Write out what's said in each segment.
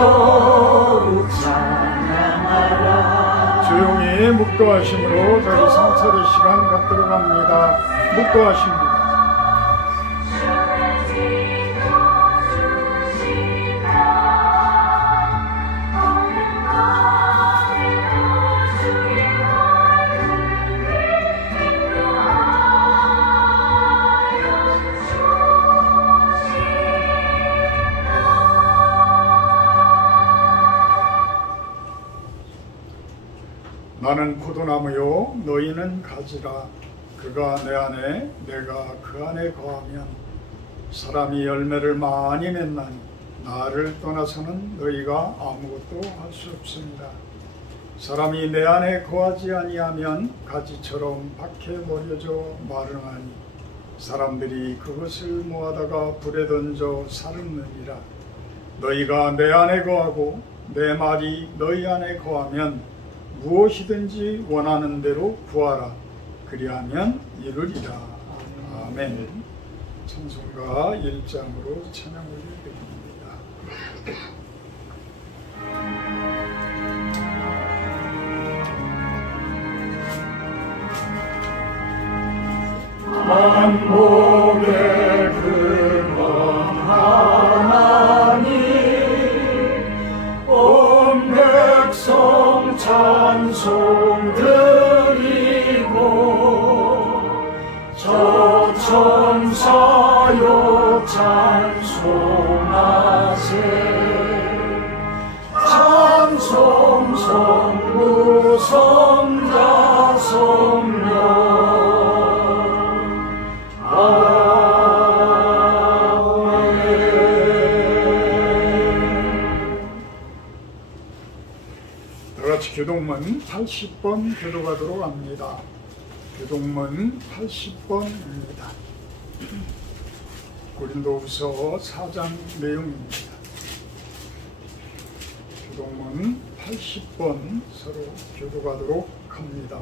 더욱 찬양하라. 조용히 묵도하심으로 저희 성찰의 시간 갖도록 합니다. 묵도하십니다. 나는 포도나무요 너희는 가지라. 그가 내 안에 내가 그 안에 거하면 사람이 열매를 많이 맺나니 나를 떠나서는 너희가 아무것도 할 수 없습니다. 사람이 내 안에 거하지 아니하면 가지처럼 밖에 버려져 마르나니 사람들이 그것을 모아다가 불에 던져 사르느니라. 너희가 내 안에 거하고 내 말이 너희 안에 거하면 무엇이든지 원하는 대로 구하라. 그리하면 이루리라. 아멘. 찬송가 1장으로 찬양 올려드립니다. 만복의 근원 하나님 온 백성 찬송 드리고 저 천사여 찬송하세. 찬송 성부 성자 성령 교동문 80번 교도가도록 합니다. 교동문 80번입니다. 고린도후서 4장 내용입니다. 교동문 80번 서로 교도가도록 합니다.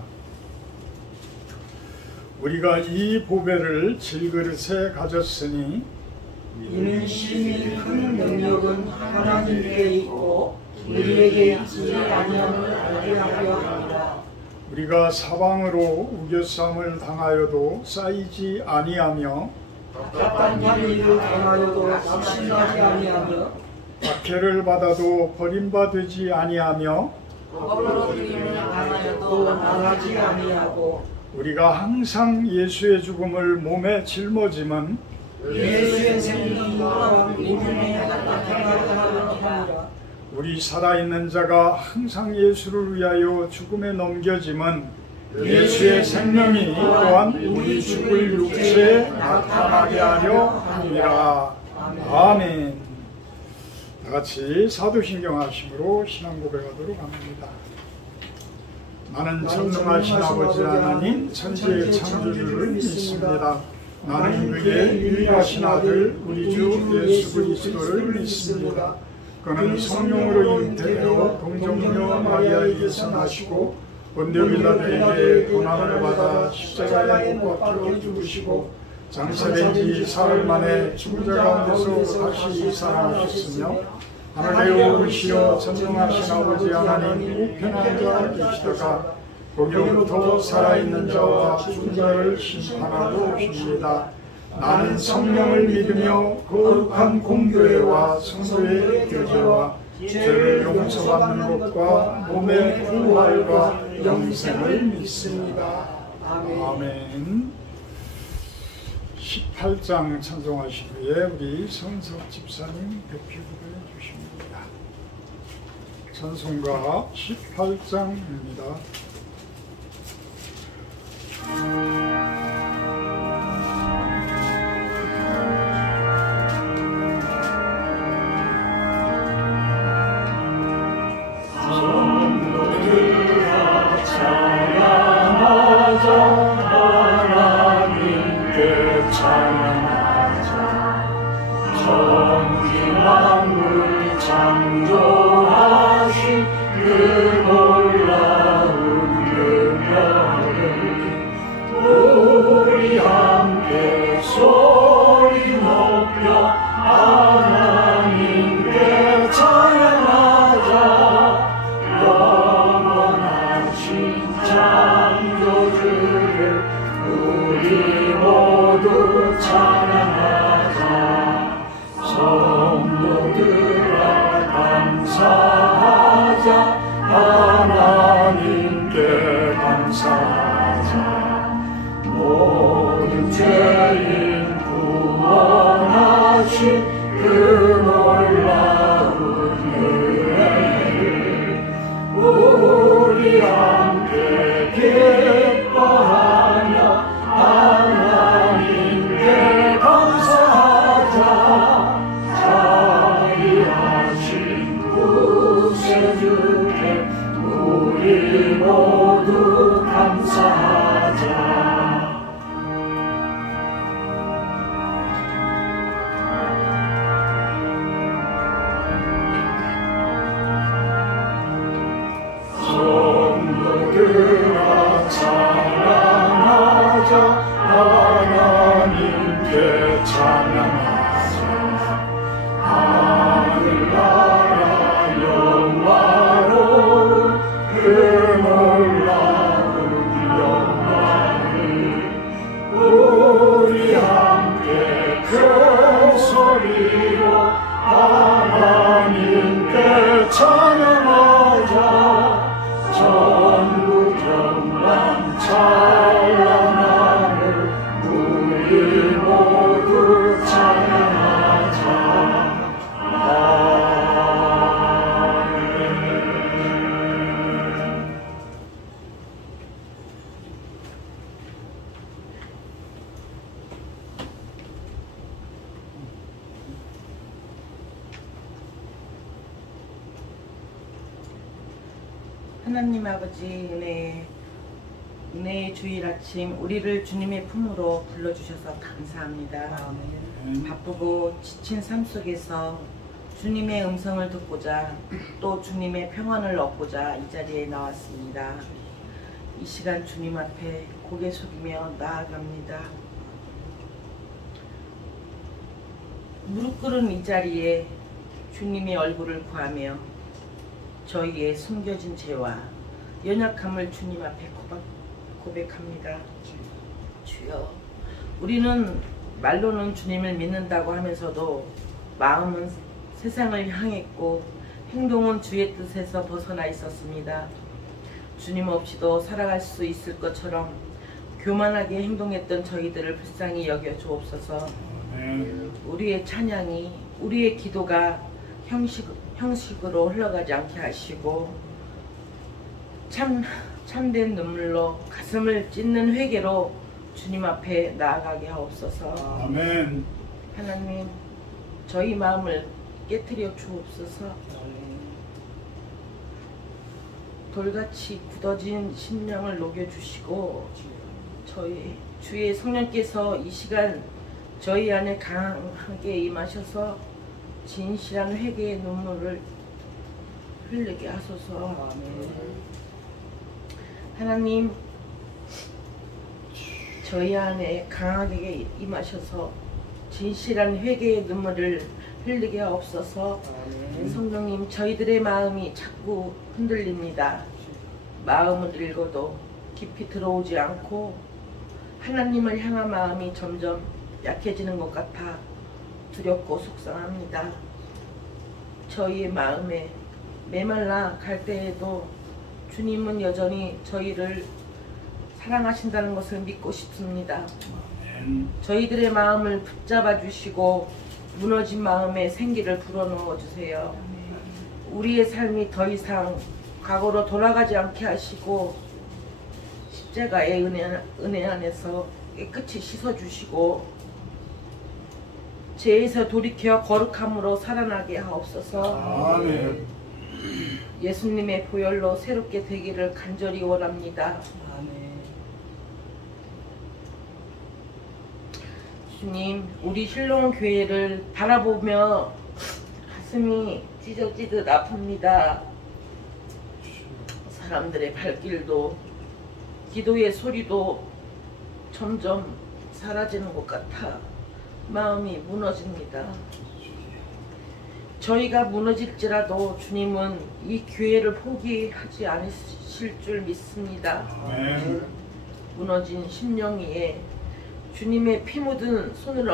우리가 이 보배를 질그릇에 가졌으니 이는 심히 큰 능력은 하나님께 있고 우리에게 있지 아니함을 알게 하려 합니다. 우리가 사방으로 우겨쌈을 당하여도 쌓이지 아니하며 답답한 일을 당하여도 낙심하지 아니하며 박해를 받아도 버림받지 아니하며 거꾸로짐을 당하여도 나가지 아니하고 우리가 항상 예수의 죽음을 몸에 짊어짐은 예수의 생명과 믿음에 나타나게 하려 합니다. 우리 살아있는 자가 항상 예수를 위하여 죽음에 넘겨짐은 예수의 생명이 또한 우리 죽을 육체에 나타나게 하려 함이라. 아멘. 다같이 사도신경 하심으로 신앙 고백하도록 합니다. 나는 전능하신 아버지 하나님 천지의 창조주를 믿습니다. 나는 그의 유일하신 아들 우리 주 예수 그리스도를 믿습니다. 그는 성령으로 잉태되어 동정녀 마리아에게서 나시고 본디오 빌라도에게 고난을 받아 십자가에 못 박혀 죽으시고 장사된 지 사흘 만에 죽은 자 가운데서 다시 살아나셨으며 하늘에 오르시어 전능하신 아버지 하나님 우편한 자 계시다가 거기로부터 살아있는 자와 죽은 자를 심판하러 오십니다. 나는 성령을 믿으며 거룩한 공교회와 성도의 교제와 죄를 용서받는 것과 몸의 부활과 영생을 믿습니다. 아멘. 18장 찬송하신 후에 우리 성석 집사님 대표 기도해 주십니다. 찬송가 18장입니다. 창조하신 그 놀라운 능력을 우리 모두 찬양하자. 성도들아 감사하자. 하나님께 감사하자. 모든 죄인 구원하신 그 놀라운 은혜를 우리 함께 기뻐하며 하나님께 감사하자. 자비하신 구세주께 우리 모두 감사하자. 성도들아 찬양하자. 하나님께 찬양하자. 하늘나라 영화로운 그 놀라운 영광을 우리 함께 큰 소리로 하나님께 찬양하자. 전국 영광 찬양함을 우리 모두 찬양하자. 하나님 아버지 은혜의 주일 아침 우리를 주님의 품으로 불러주셔서 감사합니다. 바쁘고 지친 삶 속에서 주님의 음성을 듣고자 또 주님의 평안을 얻고자 이 자리에 나왔습니다. 이 시간 주님 앞에 고개 숙이며 나아갑니다. 무릎 꿇은 이 자리에 주님의 얼굴을 구하며 저희의 숨겨진 죄와 연약함을 주님 앞에 고백합니다. 주여, 우리는 말로는 주님을 믿는다고 하면서도 마음은 세상을 향했고 행동은 주의 뜻에서 벗어나 있었습니다. 주님 없이도 살아갈 수 있을 것처럼 교만하게 행동했던 저희들을 불쌍히 여겨 주옵소서. 우리의 찬양이, 우리의 기도가 형식으로 흘러가지 않게 하시고 참된 눈물로 가슴을 찢는 회개로 주님 앞에 나아가게 하옵소서. 아멘. 하나님, 저희 마음을 깨트려 주옵소서. 돌같이 굳어진 심령을 녹여주시고 주의 성령께서 이 시간 저희 안에 강하게 임하셔서 진실한 회개의 눈물을 흘리게 하소서. 하나님, 저희 안에 강하게 임하셔서 진실한 회개의 눈물을 흘리게 하옵소서. 성령님, 저희들의 마음이 자꾸 흔들립니다. 마음을 읽어도 깊이 들어오지 않고 하나님을 향한 마음이 점점 약해지는 것 같아 두렵고 속상합니다. 저희의 마음에 메말라 갈 때에도 주님은 여전히 저희를 사랑하신다는 것을 믿고 싶습니다. 저희들의 마음을 붙잡아 주시고 무너진 마음에 생기를 불어넣어 주세요. 우리의 삶이 더 이상 과거로 돌아가지 않게 하시고 십자가의 은혜 안에서 깨끗이 씻어주시고 죄에서 돌이켜 거룩함으로 살아나게 하옵소서. 아멘. 예수님의 보혈로 새롭게 되기를 간절히 원합니다. 주님, 우리 실로원 교회를 바라보며 가슴이 찢어지듯 아픕니다. 사람들의 발길도 기도의 소리도 점점 사라지는 것 같아 마음이 무너집니다. 저희가 무너질지라도 주님은 이 교회를 포기하지 않으실 줄 믿습니다. 무너진 심령 위에 주님의 피 묻은 손을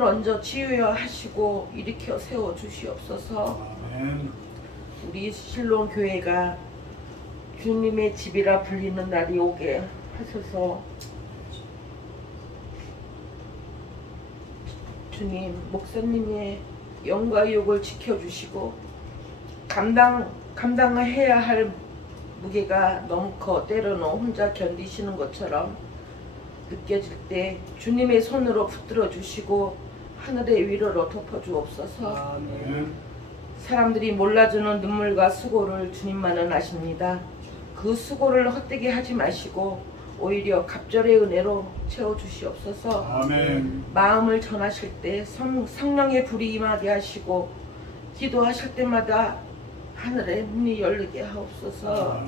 얹어 치유하여 하시고 일으켜 세워 주시옵소서. 아멘. 우리 실론 교회가 주님의 집이라 불리는 날이 오게 하셔서 주님 목사님의 영과 의욕을 지켜주시고 감당해야 할 무게가 너무 커 때로는 혼자 견디시는 것처럼 느껴질 때 주님의 손으로 붙들어 주시고 하늘의 위로로 덮어 주옵소서. 아멘. 사람들이 몰라주는 눈물과 수고를 주님만은 아십니다. 그 수고를 헛되게 하지 마시고 오히려 갑절의 은혜로 채워주시옵소서. 아멘. 마음을 전하실 때 성령의 불이 임하게 하시고 기도하실 때마다 하늘의 문이 열리게 하옵소서.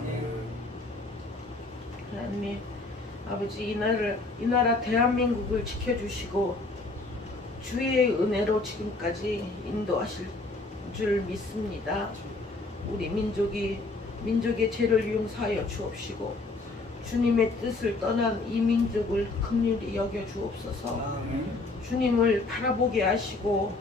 하나님 아버지 이 나라 대한민국을 지켜주시고 주의 은혜로 지금까지 인도하실 줄 믿습니다. 우리 민족의 죄를 용서하여 주옵시고 주님의 뜻을 떠난 이 민족을 긍휼히 여겨 주옵소서. 아멘. 주님을 바라보게 하시고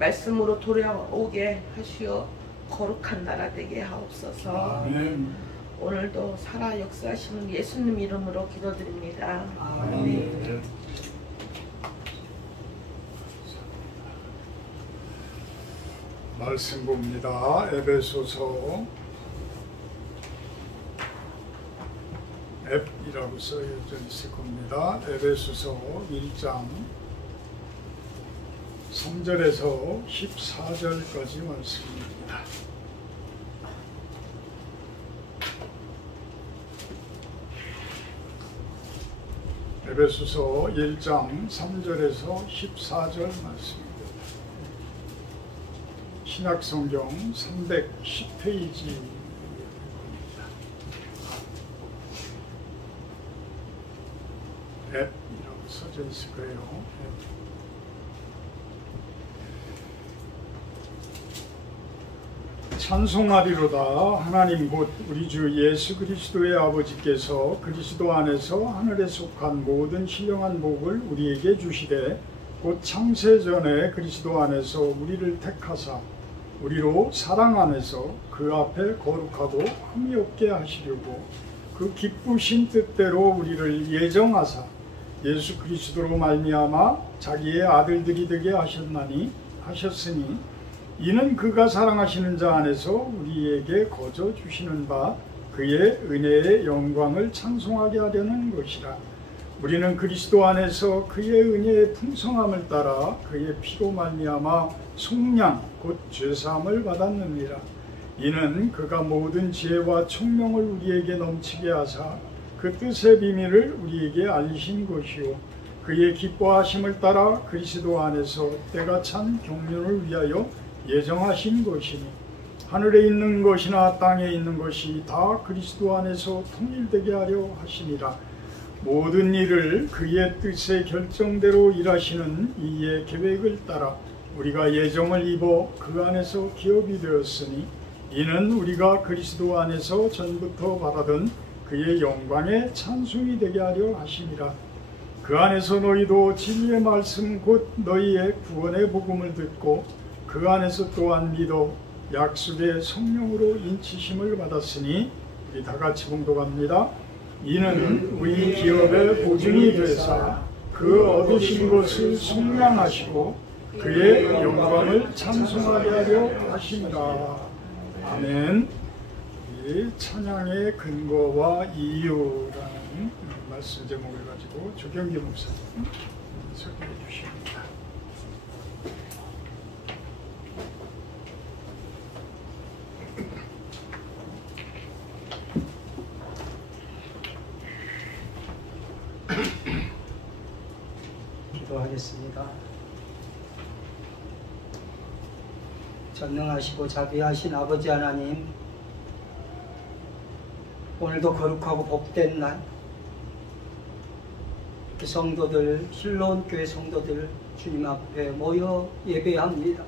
말씀으로 돌아오게 하시어 거룩한 나라 되게 하옵소서. 아멘. 오늘도 살아 역사하시는 예수님 이름으로 기도드립니다. 아멘. 말씀 봅니다. 에베소서 앱이라고 써져 있을 겁니다. 에베소서 1장 3절에서 14절까지 말씀입니다. 에베소서 1장 3절에서 14절 말씀입니다. 신약성경 310페이지입니다. 앱이라고 써져 있을 거예요. 찬송하리로다. 하나님 곧 우리 주 예수 그리스도의 아버지께서 그리스도 안에서 하늘에 속한 모든 신령한 복을 우리에게 주시되 곧 창세전에 그리스도 안에서 우리를 택하사 우리로 사랑 안에서 그 앞에 거룩하고 흠이 없게 하시려고 그 기쁘신 뜻대로 우리를 예정하사 예수 그리스도로 말미암아 자기의 아들들이 되게 하셨으니 이는 그가 사랑하시는 자 안에서 우리에게 거저 주시는 바 그의 은혜의 영광을 찬송하게 하려는 것이라. 우리는 그리스도 안에서 그의 은혜의 풍성함을 따라 그의 피로 말미암아 속량 곧 죄사함을 받았느니라. 이는 그가 모든 지혜와 총명을 우리에게 넘치게 하사 그 뜻의 비밀을 우리에게 알리신 것이요 그의 기뻐하심을 따라 그리스도 안에서 때가 찬 경륜을 위하여 예정하신 것이니 하늘에 있는 것이나 땅에 있는 것이 다 그리스도 안에서 통일되게 하려 하심이라. 모든 일을 그의 뜻의 결정대로 일하시는 이의 계획을 따라 우리가 예정을 입어 그 안에서 기업이 되었으니 이는 우리가 그리스도 안에서 전부터 바라던 그의 영광의 찬송이 되게 하려 하심이라. 그 안에서 너희도 진리의 말씀 곧 너희의 구원의 복음을 듣고 그 안에서 또한 믿어 약속의 성령으로 인치심을 받았으니 우리 다 같이 봉독합니다. 이는 우리 기업의 보증이 되사 그 얻으신 것을 속량하시고 그의 영광을 찬송하게 하려 하심이라. 아멘. 이 찬양의 근거와 이유라는 말씀 제목을 가지고 조경기 목사님 설교해 주십니다. 기도하겠습니다. 전능하시고 자비하신 아버지 하나님, 오늘도 거룩하고 복된 날, 성도들, 실론 교회 성도들 주님 앞에 모여 예배합니다.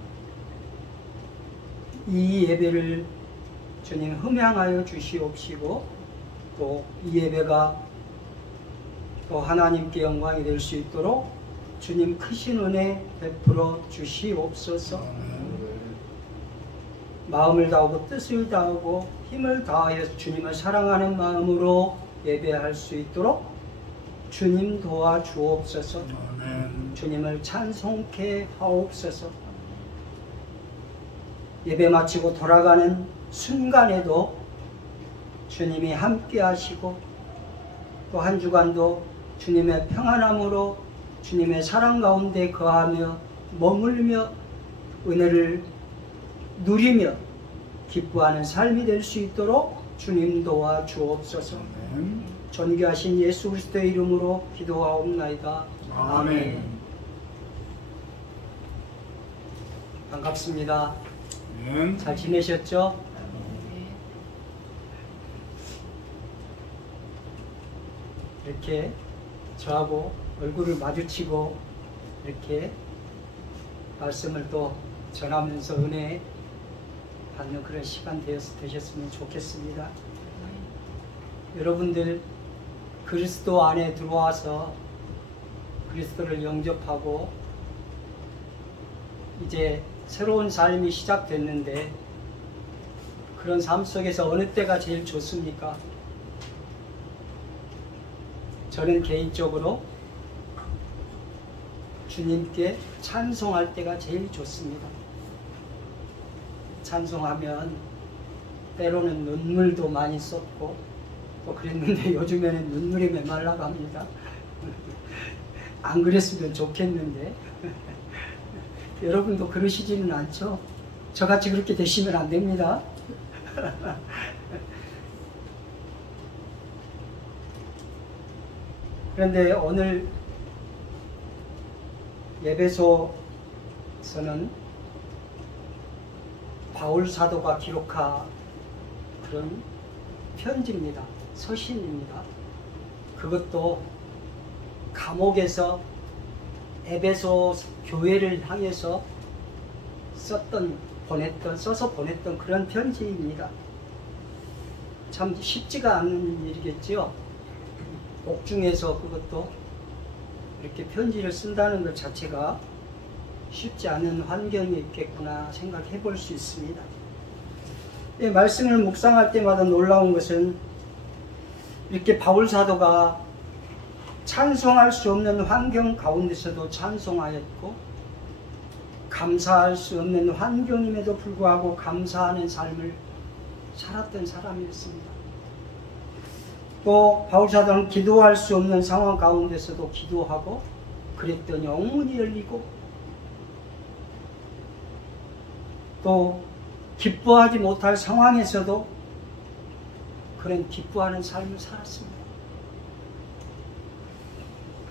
이 예배를 주님 흠양하여 주시옵시고 또 이 예배가 또 하나님께 영광이 될 수 있도록 주님 크신 은혜 베풀어 주시옵소서. 마음을 다하고 뜻을 다하고 힘을 다하여 주님을 사랑하는 마음으로 예배할 수 있도록 주님 도와주옵소서. 주님을 찬송케 하옵소서. 예배 마치고 돌아가는 순간에도 주님이 함께 하시고 또 한 주간도 주님의 평안함으로 주님의 사랑 가운데 거하며 머물며 은혜를 누리며 기뻐하는 삶이 될 수 있도록 주님 도와주옵소서. 존귀하신 예수 그리스도의 이름으로 기도하옵나이다. 아멘. 반갑습니다. 잘 지내셨죠? 이렇게 저하고 얼굴을 마주치고 이렇게 말씀을 또 전하면서 은혜 받는 그런 시간 되셨으면 좋겠습니다. 여러분들 그리스도 안에 들어와서 그리스도를 영접하고 이제 새로운 삶이 시작됐는데 그런 삶 속에서 어느 때가 제일 좋습니까? 저는 개인적으로 주님께 찬송할 때가 제일 좋습니다. 찬송하면 때로는 눈물도 많이 쏟고 또 그랬는데 요즘에는 눈물이 메말라고 합니다. 안 그랬으면 좋겠는데 여러분도 그러시지는 않죠? 저같이 그렇게 되시면 안 됩니다. 그런데 오늘 예배소서는 바울 사도가 기록한 그런 편지입니다. 서신입니다. 그것도 감옥에서 에베소 교회를 향해서 써서 보냈던 그런 편지입니다. 참 쉽지가 않은 일이겠지요. 옥중에서 그것도 이렇게 편지를 쓴다는 것 자체가 쉽지 않은 환경이 있겠구나 생각해 볼 수 있습니다. 말씀을 묵상할 때마다 놀라운 것은 이렇게 바울 사도가 찬송할 수 없는 환경 가운데서도 찬송하였고 감사할 수 없는 환경임에도 불구하고 감사하는 삶을 살았던 사람이었습니다. 또 바울 사도는 기도할 수 없는 상황 가운데서도 기도하고 그랬더니 옥문이 열리고 또 기뻐하지 못할 상황에서도 그런 기뻐하는 삶을 살았습니다.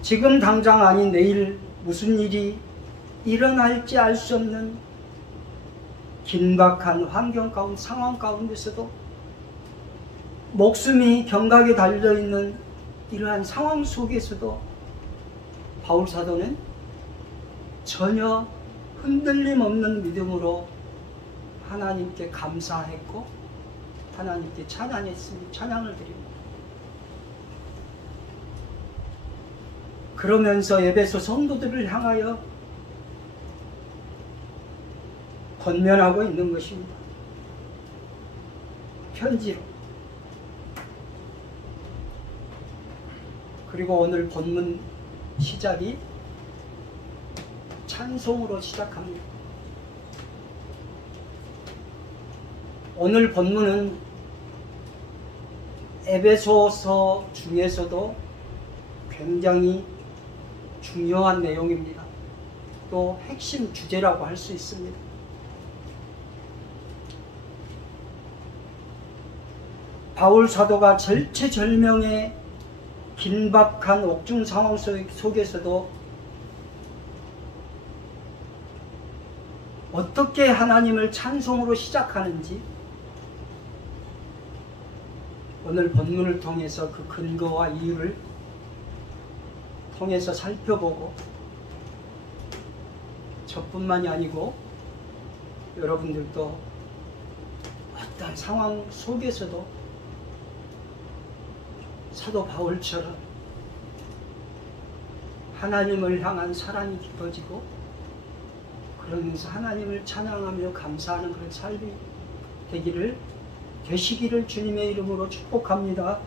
지금 당장 아닌 내일 무슨 일이 일어날지 알 수 없는 긴박한 환경 가운데 상황 가운데서도 목숨이 경각에 달려있는 이러한 상황 속에서도 바울 사도는 전혀 흔들림 없는 믿음으로 하나님께 감사했고 하나님께 찬양했습니다. 찬양을 드립니다. 그러면서 에베소 성도들을 향하여 권면하고 있는 것입니다. 편지로. 그리고 오늘 본문 시작이 찬송으로 시작합니다. 오늘 본문은 에베소서 중에서도 굉장히 중요한 내용입니다. 또 핵심 주제라고 할 수 있습니다. 바울 사도가 절체절명의 긴박한 옥중 상황 속에서도 어떻게 하나님을 찬송으로 시작하는지 오늘 본문을 통해서 그 근거와 이유를 통해서 살펴보고 저뿐만이 아니고 여러분들도 어떤 상황 속에서도 사도 바울처럼 하나님을 향한 사랑이 깊어지고 그러면서 하나님을 찬양하며 감사하는 그런 삶이 되시기를 주님의 이름으로 축복합니다.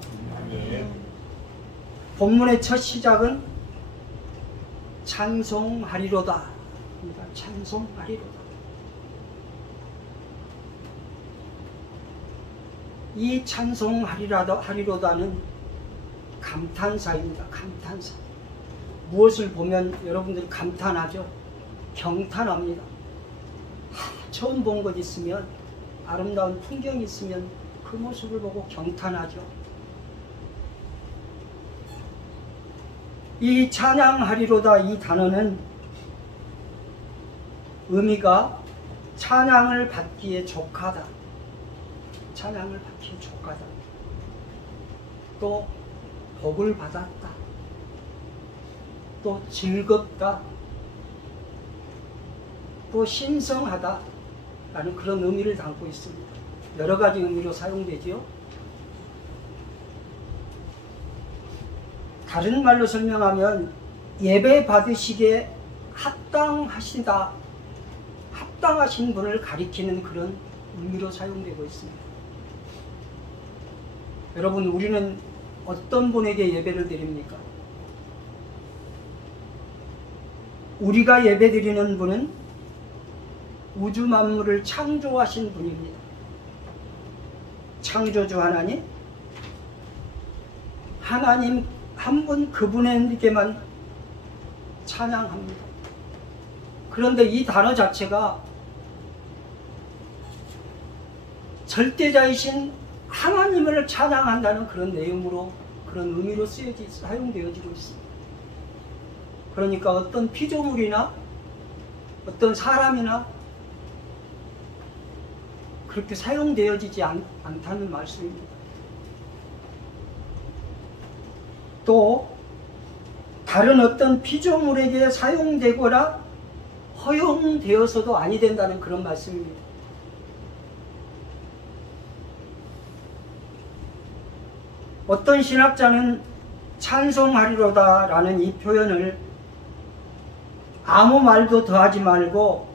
본문의 첫 시작은 찬송하리로다. 찬송하리로다. 이 찬송하리로다는 감탄사입니다. 감탄사. 무엇을 보면 여러분들이 감탄하죠? 경탄합니다. 처음 본 것 있으면, 아름다운 풍경이 있으면 그 모습을 보고 경탄하죠. 이 찬양하리로다 이 단어는 의미가 찬양을 받기에 족하다. 찬양을 받기에 족하다. 또 복을 받았다. 또 즐겁다. 또 신성하다 라는 그런 의미를 담고 있습니다. 여러 가지 의미로 사용되지요. 다른 말로 설명하면 예배 받으시기에 합당하신 분을 가리키는 그런 의미로 사용되고 있습니다. 여러분, 우리는 어떤 분에게 예배를 드립니까? 우리가 예배드리는 분은 우주 만물을 창조하신 분입니다. 창조주 하나님 한 분 그분에게만 찬양합니다. 그런데 이 단어 자체가 절대자이신 하나님을 찬양한다는 그런 내용으로, 그런 의미로 사용되어지고 있습니다. 그러니까 어떤 피조물이나 어떤 사람이나 그렇게 사용되어지지 않다는 말씀입니다. 또 다른 어떤 피조물에게 사용되거나 허용되어서도 아니 된다는 그런 말씀입니다. 어떤 신학자는 찬송하리로다 라는 이 표현을 아무 말도 더하지 말고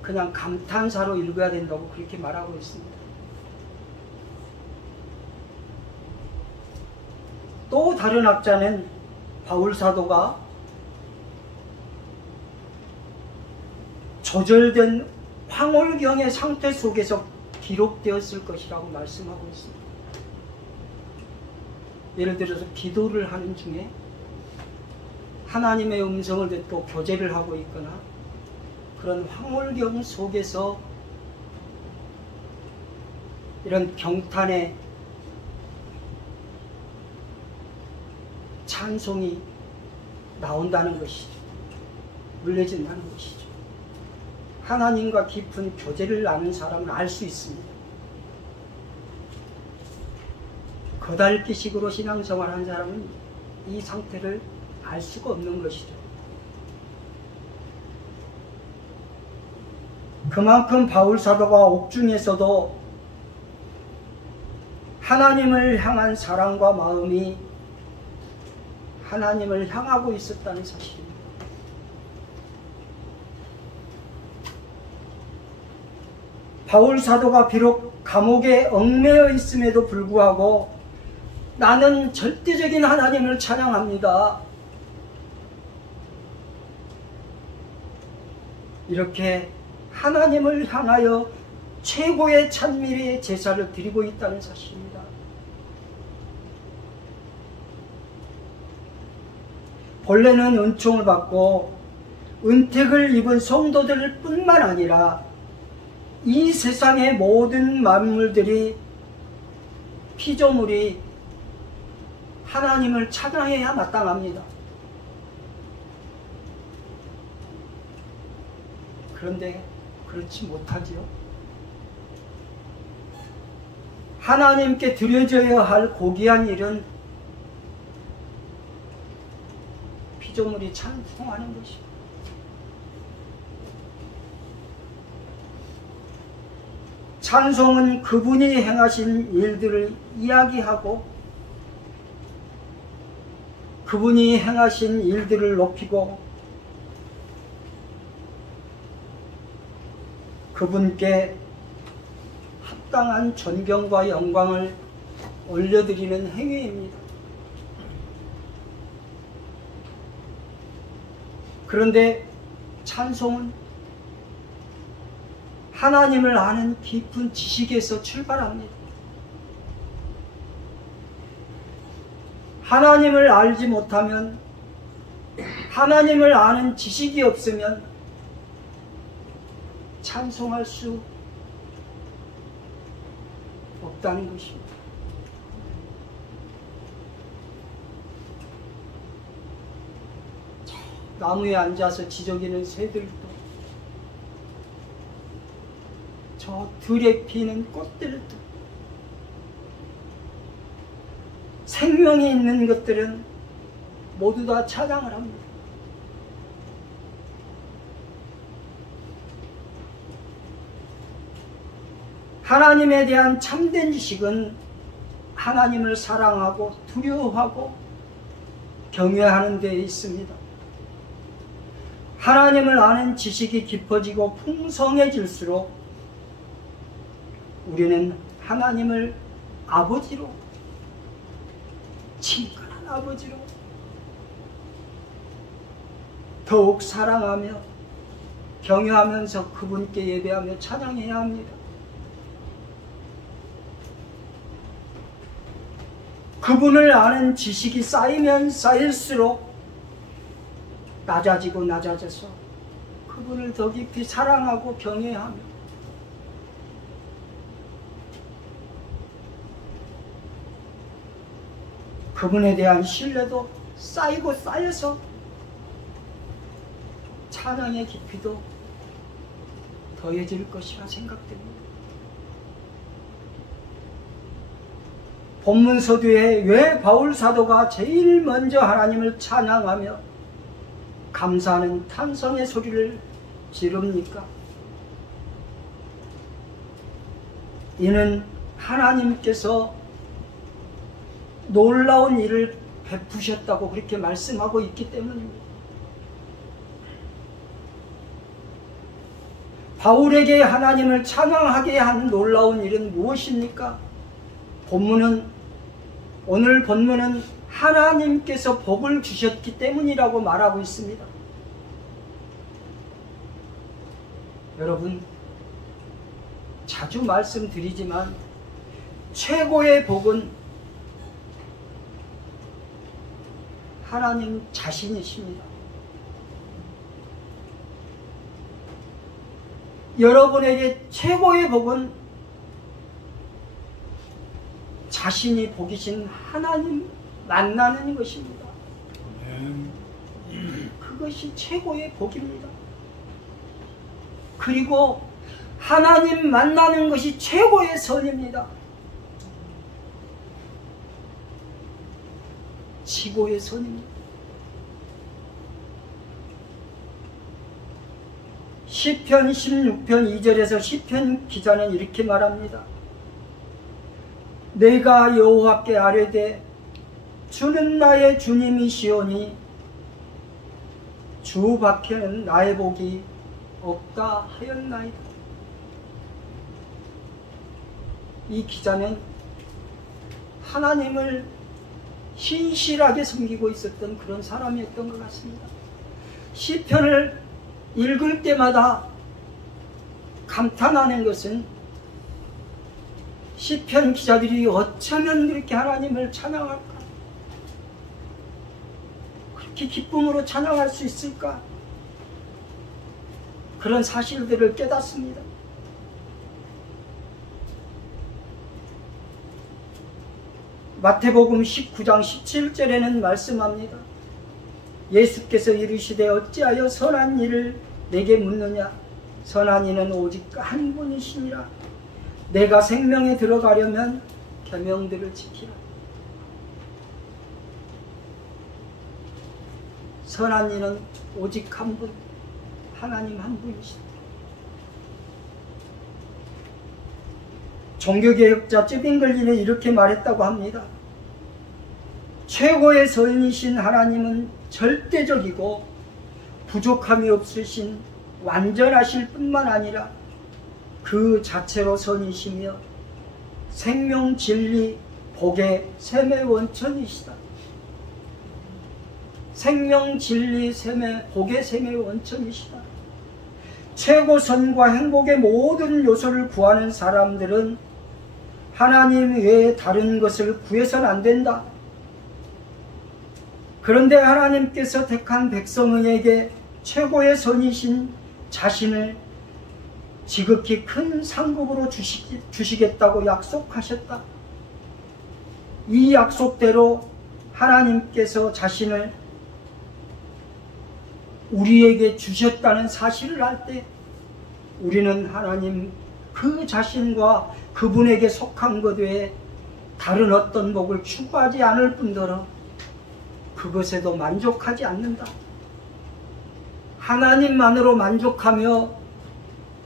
그냥 감탄사로 읽어야 된다고 그렇게 말하고 있습니다. 또 다른 학자는 바울 사도가 조절된 황홀경의 상태 속에서 기록되었을 것이라고 말씀하고 있습니다. 예를 들어서 기도를 하는 중에 하나님의 음성을 듣고 교제를 하고 있거나 그런 황홀경 속에서 이런 경탄의 찬송이 나온다는 것이죠. 물려진다는 것이죠. 하나님과 깊은 교제를 나눈 사람은 알 수 있습니다. 거달기식으로 신앙생활한 사람은 이 상태를 알 수가 없는 것이죠. 그만큼 바울 사도가 옥중에서도 하나님을 향한 사랑과 마음이 하나님을 향하고 있었다는 사실입니다. 바울 사도가 비록 감옥에 얽매여 있음에도 불구하고 나는 절대적인 하나님을 찬양합니다. 이렇게 하나님을 향하여 최고의 찬미의 제사를 드리고 있다는 사실입니다. 본래는 은총을 받고 은택을 입은 성도들 뿐만 아니라 이 세상의 모든 만물들이, 피조물이 하나님을 찬양해야 마땅합니다. 그런데 그렇지 못하지요. 하나님께 드려져야 할 고귀한 일은 피조물이 찬송하는 것이요. 찬송은 그분이 행하신 일들을 이야기하고 그분이 행하신 일들을 높이고 그분께 합당한 존경과 영광을 올려드리는 행위입니다. 그런데 찬송은 하나님을 아는 깊은 지식에서 출발합니다. 하나님을 알지 못하면, 하나님을 아는 지식이 없으면 찬송할 수 없다는 것입니다. 나무에 앉아서 지저귀는 새들도, 저 들에 피는 꽃들도, 생명이 있는 것들은 모두 다 찬양을 합니다. 하나님에 대한 참된 지식은 하나님을 사랑하고 두려워하고 경외하는 데에 있습니다. 하나님을 아는 지식이 깊어지고 풍성해질수록 우리는 하나님을 아버지로, 친근한 아버지로 더욱 사랑하며 경외하면서 그분께 예배하며 찬양해야 합니다. 그분을 아는 지식이 쌓이면 쌓일수록 낮아지고 낮아져서 그분을 더 깊이 사랑하고 경외하며 그분에 대한 신뢰도 쌓이고 쌓여서 찬양의 깊이도 더해질 것이라 생각됩니다. 본문 서두에 왜 바울 사도가 제일 먼저 하나님을 찬양하며 감사하는 탄성의 소리를 지릅니까? 이는 하나님께서 놀라운 일을 베푸셨다고 그렇게 말씀하고 있기 때문입니다. 바울에게 하나님을 찬양하게 한 놀라운 일은 무엇입니까? 오늘 본문은 하나님께서 복을 주셨기 때문이라고 말하고 있습니다. 여러분, 자주 말씀드리지만 최고의 복은 하나님 자신이십니다. 여러분에게 최고의 복은 자신이 복이신 하나님 만나는 것입니다. 그것이 최고의 복입니다. 그리고 하나님 만나는 것이 최고의 선입니다. 지고의 선입니다. 시편 16편 2절에서 시편 기자는 이렇게 말합니다. 내가 여호와께 아뢰되 주는 나의 주님이시오니 주 밖에는 나의 복이 없다 하였나이다. 이 기자는 하나님을 신실하게 섬기고 있었던 그런 사람이었던 것 같습니다. 시편을 읽을 때마다 감탄하는 것은 시편 기자들이 어쩌면 그렇게 하나님을 찬양할까? 그렇게 기쁨으로 찬양할 수 있을까? 그런 사실들을 깨닫습니다. 마태복음 19장 17절에는 말씀합니다. 예수께서 이르시되 어찌하여 선한 일을 내게 묻느냐? 선한 이는 오직 한 분이시니라. 내가 생명에 들어가려면 계명들을 지키라. 선한 이는 오직 한 분, 하나님 한 분이시다. 종교개혁자 쯔빙글리는 이렇게 말했다고 합니다. 최고의 선이신 하나님은 절대적이고 부족함이 없으신 완전하실 뿐만 아니라 그 자체로 선이시며 생명, 진리, 복의 샘의 원천이시다. 생명, 진리, 복의 샘의 원천이시다. 최고 선과 행복의 모든 요소를 구하는 사람들은 하나님 외에 다른 것을 구해서는 안 된다. 그런데 하나님께서 택한 백성에게 최고의 선이신 자신을 지극히 큰 상급으로 주시겠다고 약속하셨다. 이 약속대로 하나님께서 자신을 우리에게 주셨다는 사실을 알 때 우리는 하나님 그 자신과 그분에게 속한 것 외에 다른 어떤 복을 추구하지 않을 뿐더러 그것에도 만족하지 않는다. 하나님만으로 만족하며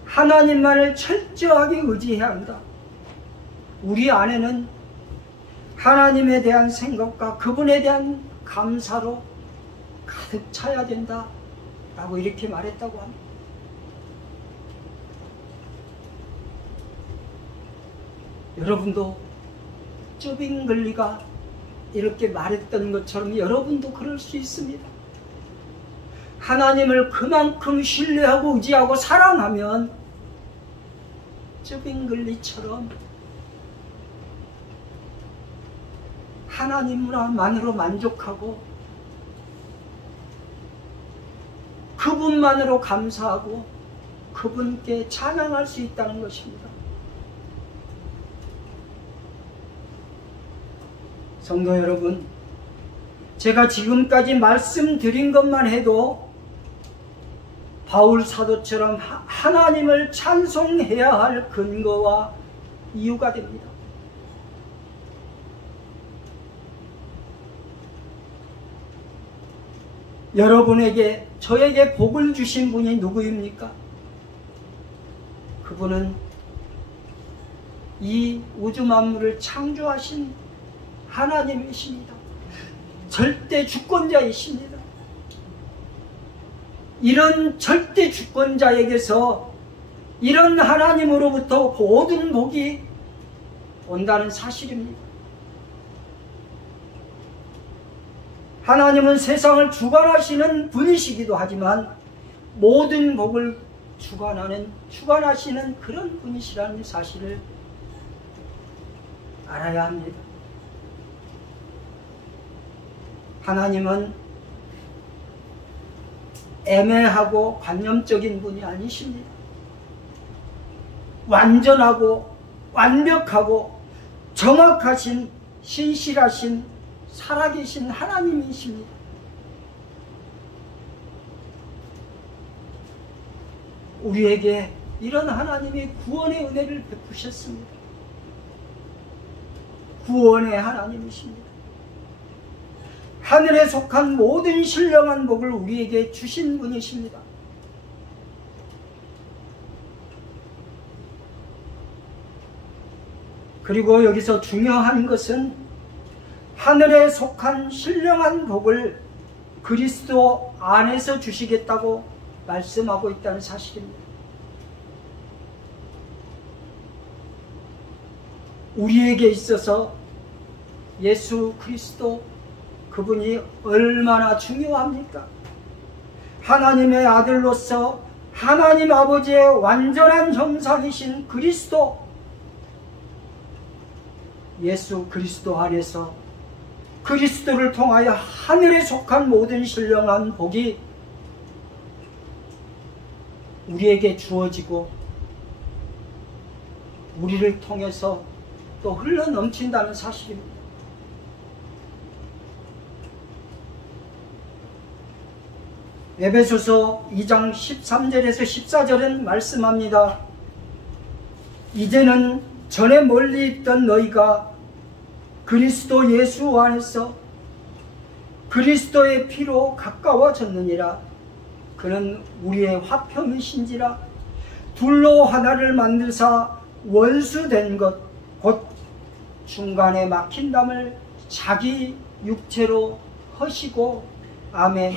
하나님만을 철저하게 의지해야 한다. 우리 안에는 하나님에 대한 생각과 그분에 대한 감사로 가득 차야 된다 라고 이렇게 말했다고 합니다. 여러분도 쩌빙글리가 이렇게 말했던 것처럼 여러분도 그럴 수 있습니다. 하나님을 그만큼 신뢰하고 의지하고 사랑하면 쩌빙글리처럼 하나님만으로 만족하고 그분만으로 감사하고 그분께 찬양할 수 있다는 것입니다. 성도 여러분, 제가 지금까지 말씀드린 것만 해도 바울 사도처럼 하나님을 찬송해야 할 근거와 이유가 됩니다. 여러분에게, 저에게 복을 주신 분이 누구입니까? 그분은 이 우주 만물을 창조하신 하나님이십니다. 절대 주권자이십니다. 이런 절대 주권자에게서 이런 하나님으로부터 모든 복이 온다는 사실입니다. 하나님은 세상을 주관하시는 분이시기도 하지만 모든 복을 주관하시는 그런 분이시라는 사실을 알아야 합니다. 하나님은 애매하고 관념적인 분이 아니십니다. 완전하고 완벽하고 정확하신 신실하신 살아계신 하나님이십니다. 우리에게 이런 하나님이 구원의 은혜를 베푸셨습니다. 구원의 하나님이십니다. 하늘에 속한 모든 신령한 복을 우리에게 주신 분이십니다. 그리고 여기서 중요한 것은 하늘에 속한 신령한 복을 그리스도 안에서 주시겠다고 말씀하고 있다는 사실입니다. 우리에게 있어서 예수 그리스도 그분이 얼마나 중요합니까? 하나님의 아들로서 하나님 아버지의 완전한 형상이신 그리스도, 예수 그리스도 안에서 그리스도를 통하여 하늘에 속한 모든 신령한 복이 우리에게 주어지고 우리를 통해서 또 흘러넘친다는 사실입니다. 에베소서 2장 13절에서 14절은 말씀합니다. 이제는 전에 멀리 있던 너희가 그리스도 예수 안에서 그리스도의 피로 가까워졌느니라. 그는 우리의 화평이신지라. 둘로 하나를 만드사 원수된 것 곧 중간에 막힌 담을 자기 육체로 허시고 아멘.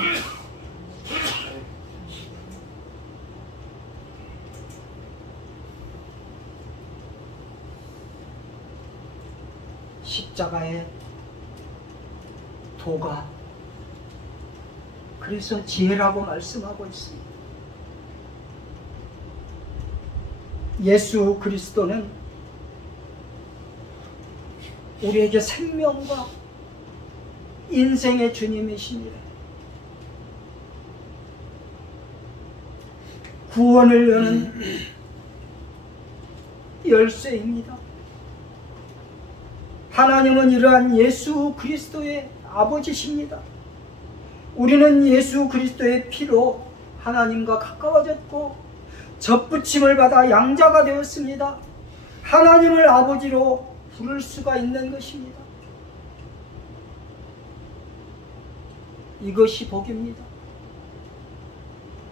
십자가의 도가 그래서 지혜라고 말씀하고 있습니다. 예수 그리스도는 우리에게 생명과 인생의 주님이십니다. 구원을 여는 열쇠입니다. 하나님은 이러한 예수 그리스도의 아버지십니다. 우리는 예수 그리스도의 피로 하나님과 가까워졌고 접붙임을 받아 양자가 되었습니다. 하나님을 아버지로 부를 수가 있는 것입니다. 이것이 복입니다.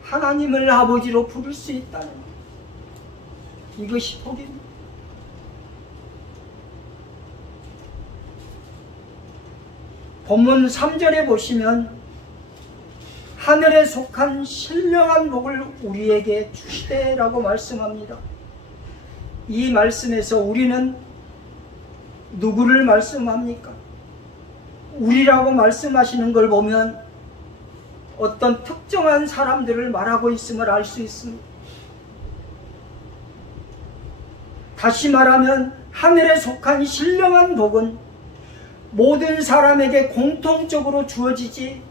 하나님을 아버지로 부를 수 있다는 것. 이것이 복입니다. 본문 3절에 보시면 하늘에 속한 신령한 복을 우리에게 주시되라고 말씀합니다. 이 말씀에서 우리는 누구를 말씀합니까? 우리라고 말씀하시는 걸 보면 어떤 특정한 사람들을 말하고 있음을 알 수 있습니다. 다시 말하면 하늘에 속한 신령한 복은 모든 사람에게 공통적으로 주어지지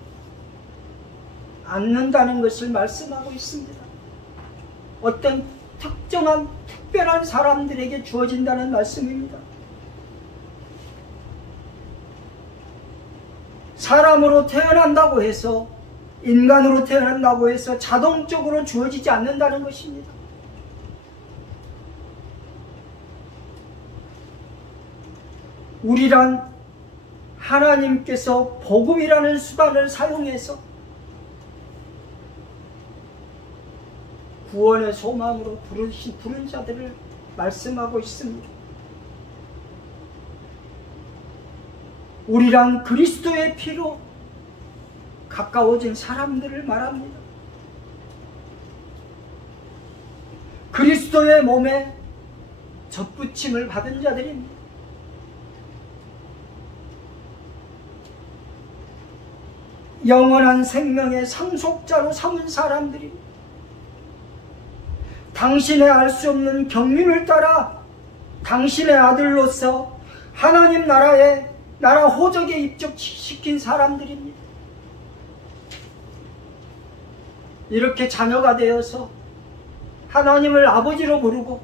않는다는 것을 말씀하고 있습니다. 어떤 특정한 특별한 사람들에게 주어진다는 말씀입니다. 사람으로 태어난다고 해서, 인간으로 태어난다고 해서 자동적으로 주어지지 않는다는 것입니다. 우리란 하나님께서 복음이라는 수단을 사용해서 구원의 소망으로 부른 자들을 말씀하고 있습니다. 우리란 그리스도의 피로 가까워진 사람들을 말합니다. 그리스도의 몸에 접붙임을 받은 자들입니다. 영원한 생명의 상속자로 삼은 사람들입니다. 당신의 알 수 없는 경륜을 따라 당신의 아들로서 하나님 나라 호적에 입적시킨 사람들입니다. 이렇게 자녀가 되어서 하나님을 아버지로 부르고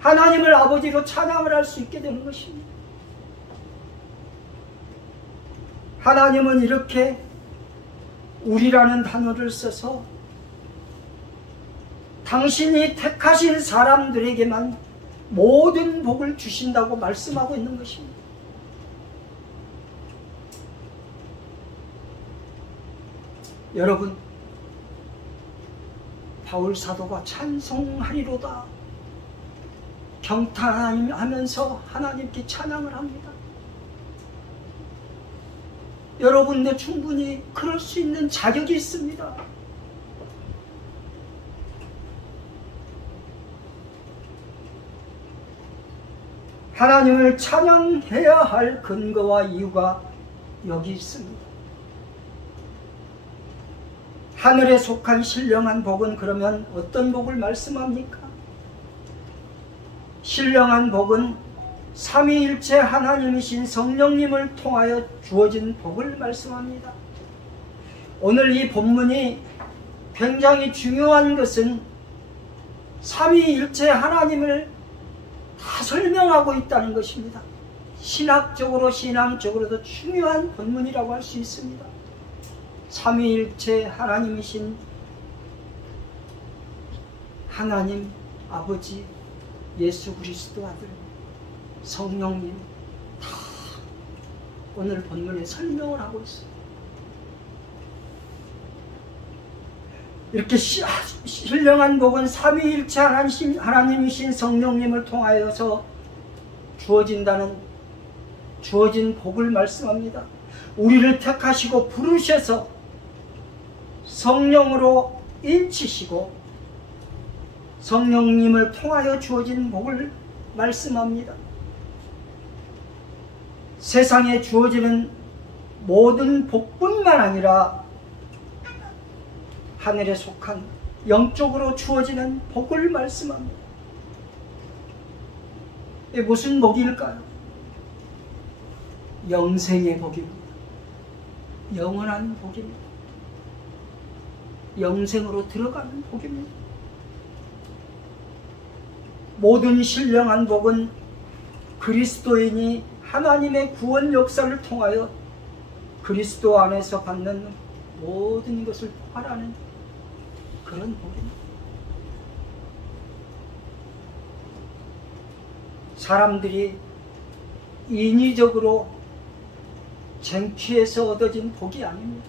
하나님을 아버지로 찬양을 할 수 있게 되는 것입니다. 하나님은 이렇게 우리라는 단어를 써서 당신이 택하신 사람들에게만 모든 복을 주신다고 말씀하고 있는 것입니다. 여러분, 바울 사도가 찬송하리로다 경탄하면서 하나님께 찬양을 합니다. 여러분도 충분히 그럴 수 있는 자격이 있습니다. 하나님을 찬양해야 할 근거와 이유가 여기 있습니다. 하늘에 속한 신령한 복은 그러면 어떤 복을 말씀합니까? 신령한 복은 삼위일체 하나님이신 성령님을 통하여 주어진 복을 말씀합니다. 오늘 이 본문이 굉장히 중요한 것은 삼위일체 하나님을 다 설명하고 있다는 것입니다. 신학적으로 신앙적으로도 중요한 본문이라고 할 수 있습니다. 삼위일체 하나님이신 하나님 아버지, 예수 그리스도 아들, 성령님 다 오늘 본문에 설명을 하고 있습니다. 이렇게 신령한 복은 삼위일체 하나님이신 성령님을 통하여서 주어진 복을 말씀합니다. 우리를 택하시고 부르셔서 성령으로 인치시고 성령님을 통하여 주어진 복을 말씀합니다. 세상에 주어지는 모든 복뿐만 아니라 하늘에 속한 영적으로 주어지는 복을 말씀합니다. 이게 무슨 복일까요? 영생의 복입니다. 영원한 복입니다. 영생으로 들어가는 복입니다. 모든 신령한 복은 그리스도인이 하나님의 구원 역사를 통하여 그리스도 안에서 받는 모든 것을 포괄하는 그런 복입니다. 사람들이 인위적으로 쟁취해서 얻어진 복이 아닙니다.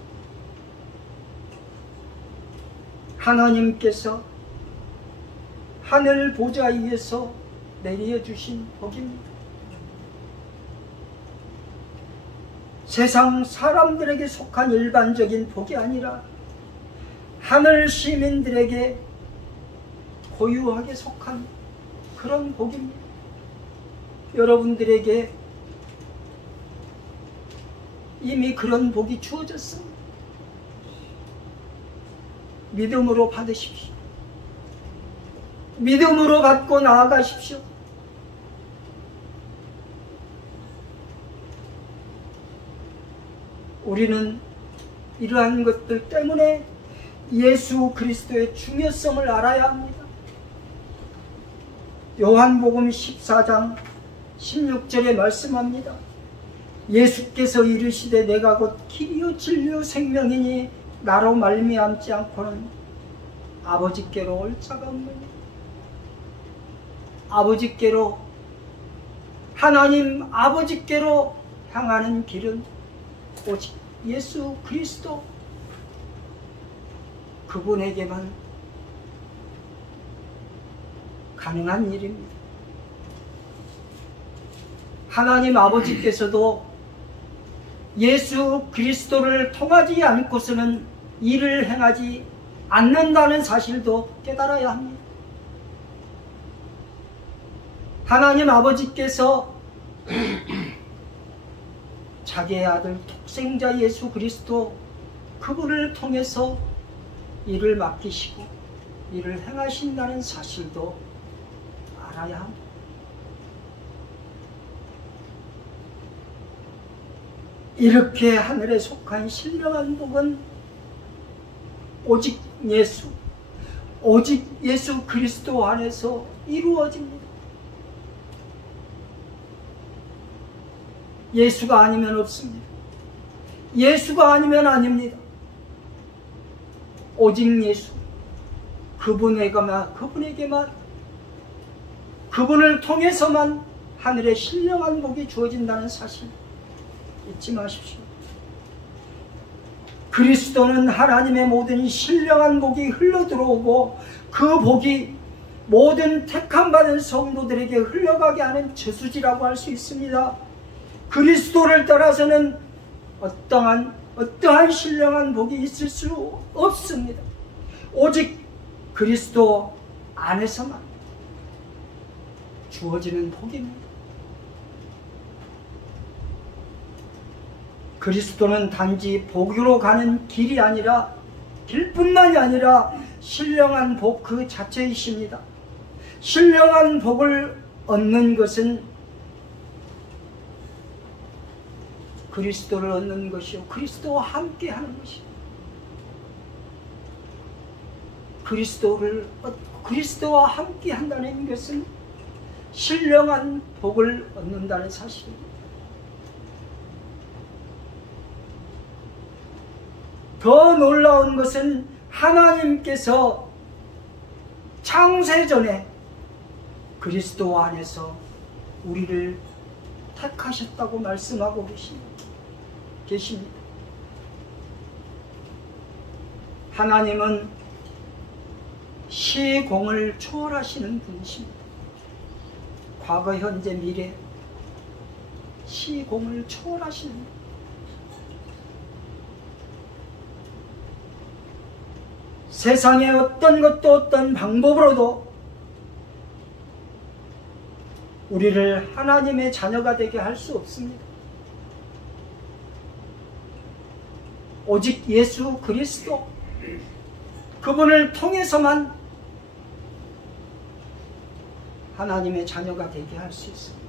하나님께서 하늘 보좌 위에서 내려주신 복입니다. 세상 사람들에게 속한 일반적인 복이 아니라 하늘 시민들에게 고유하게 속한 그런 복입니다. 여러분들에게 이미 그런 복이 주어졌습니다. 믿음으로 받으십시오. 믿음으로 받고 나아가십시오. 우리는 이러한 것들 때문에 예수 그리스도의 중요성을 알아야 합니다. 요한복음 14장 16절에 말씀합니다. 예수께서 이르시되 내가 곧 길이요 진리요 생명이니 나로 말미암지 않고는 아버지께로 올 자가 없느니. 아버지께로, 하나님 아버지께로 향하는 길은 오직 예수 그리스도 그분에게만 가능한 일입니다. 하나님 아버지께서도 예수 그리스도를 통하지 않고서는 일을 행하지 않는다는 사실도 깨달아야 합니다. 하나님 아버지께서 자기의 아들 독생자 예수 그리스도 그분을 통해서 일을 맡기시고 일을 행하신다는 사실도 알아야 합니다. 이렇게 하늘에 속한 신령한 복은 오직 예수 그리스도 안에서 이루어집니다. 예수가 아니면 없습니다. 예수가 아니면 아닙니다. 오직 예수, 그분에게만, 그분을 통해서만 하늘의 신령한 복이 주어진다는 사실 잊지 마십시오. 그리스도는 하나님의 모든 신령한 복이 흘러들어오고 그 복이 모든 택함받은 성도들에게 흘러가게 하는 저수지라고 할 수 있습니다. 그리스도를 따라서는 어떠한 신령한 복이 있을 수 없습니다. 오직 그리스도 안에서만 주어지는 복입니다. 그리스도는 단지 복으로 가는 길뿐만이 아니라 신령한 복 그 자체이십니다. 신령한 복을 얻는 것은 그리스도를 얻는 것이요, 그리스도와 함께 하는 것이요. 그리스도와 함께 한다는 것은 신령한 복을 얻는다는 사실입니다. 더 놀라운 것은 하나님께서 창세전에 그리스도 안에서 우리를 택하셨다고 말씀하고 계십니다. 하나님은 시공을 초월하시는 분이십니다. 과거, 현재, 미래 시공을 초월하시는 분. 세상의 어떤 것도 어떤 방법으로도 우리를 하나님의 자녀가 되게 할 수 없습니다. 오직 예수 그리스도 그분을 통해서만 하나님의 자녀가 되게 할 수 있습니다.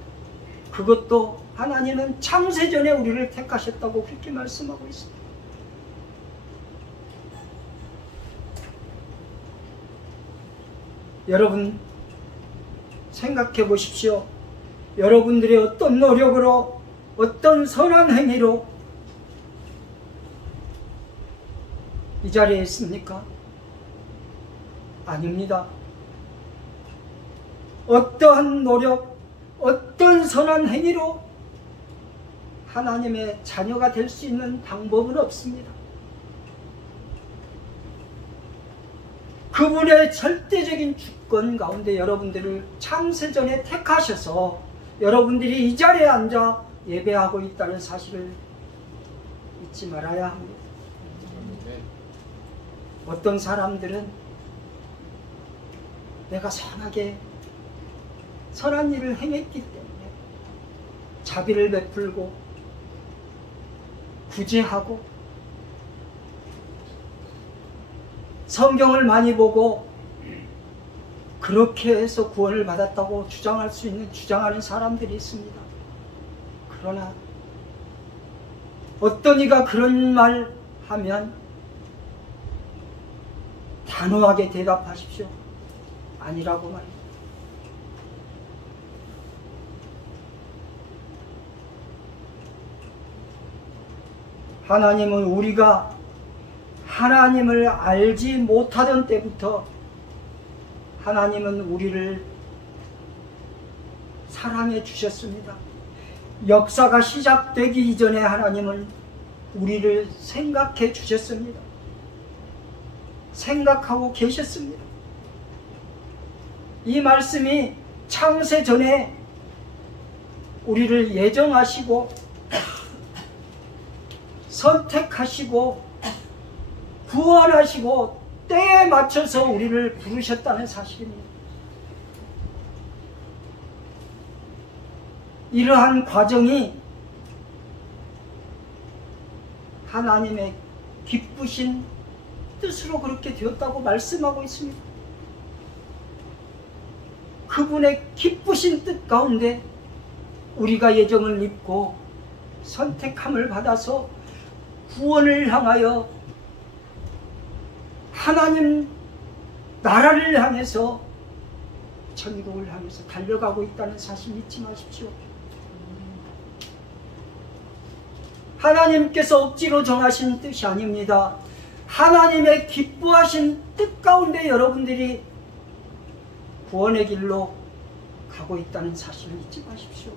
그것도 하나님은 창세전에 우리를 택하셨다고 그렇게 말씀하고 있습니다. 여러분 생각해 보십시오. 여러분들의 어떤 노력으로 어떤 선한 행위로 이 자리에 있습니까? 아닙니다. 어떠한 노력, 어떤 선한 행위로 하나님의 자녀가 될 수 있는 방법은 없습니다. 그분의 절대적인 주권 가운데 여러분들을 창세전에 택하셔서 여러분들이 이 자리에 앉아 예배하고 있다는 사실을 잊지 말아야 합니다. 어떤 사람들은 내가 선하게 선한 일을 행했기 때문에 자비를 베풀고 구제하고 성경을 많이 보고 그렇게 해서 구원을 받았다고 주장하는 사람들이 있습니다. 그러나 어떤 이가 그런 말 하면 단호하게 대답하십시오. 아니라고 말입니다. 하나님은 우리가 하나님을 알지 못하던 때부터 하나님은 우리를 사랑해 주셨습니다. 역사가 시작되기 이전에 하나님은 우리를 생각해 주셨습니다. 생각하고 계셨습니다. 이 말씀이 창세 전에 우리를 예정하시고 선택하시고 구원하시고 때에 맞춰서 우리를 부르셨다는 사실입니다. 이러한 과정이 하나님의 기쁘신 뜻으로 그렇게 되었다고 말씀하고 있습니다. 그분의 기쁘신 뜻 가운데 우리가 예정을 입고 선택함을 받아서 구원을 향하여 하나님 나라를 향해서 천국을 향해서 달려가고 있다는 사실 잊지 마십시오. 하나님께서 억지로 정하신 뜻이 아닙니다. 하나님의 기뻐하신 뜻 가운데 여러분들이 구원의 길로 가고 있다는 사실을 잊지 마십시오.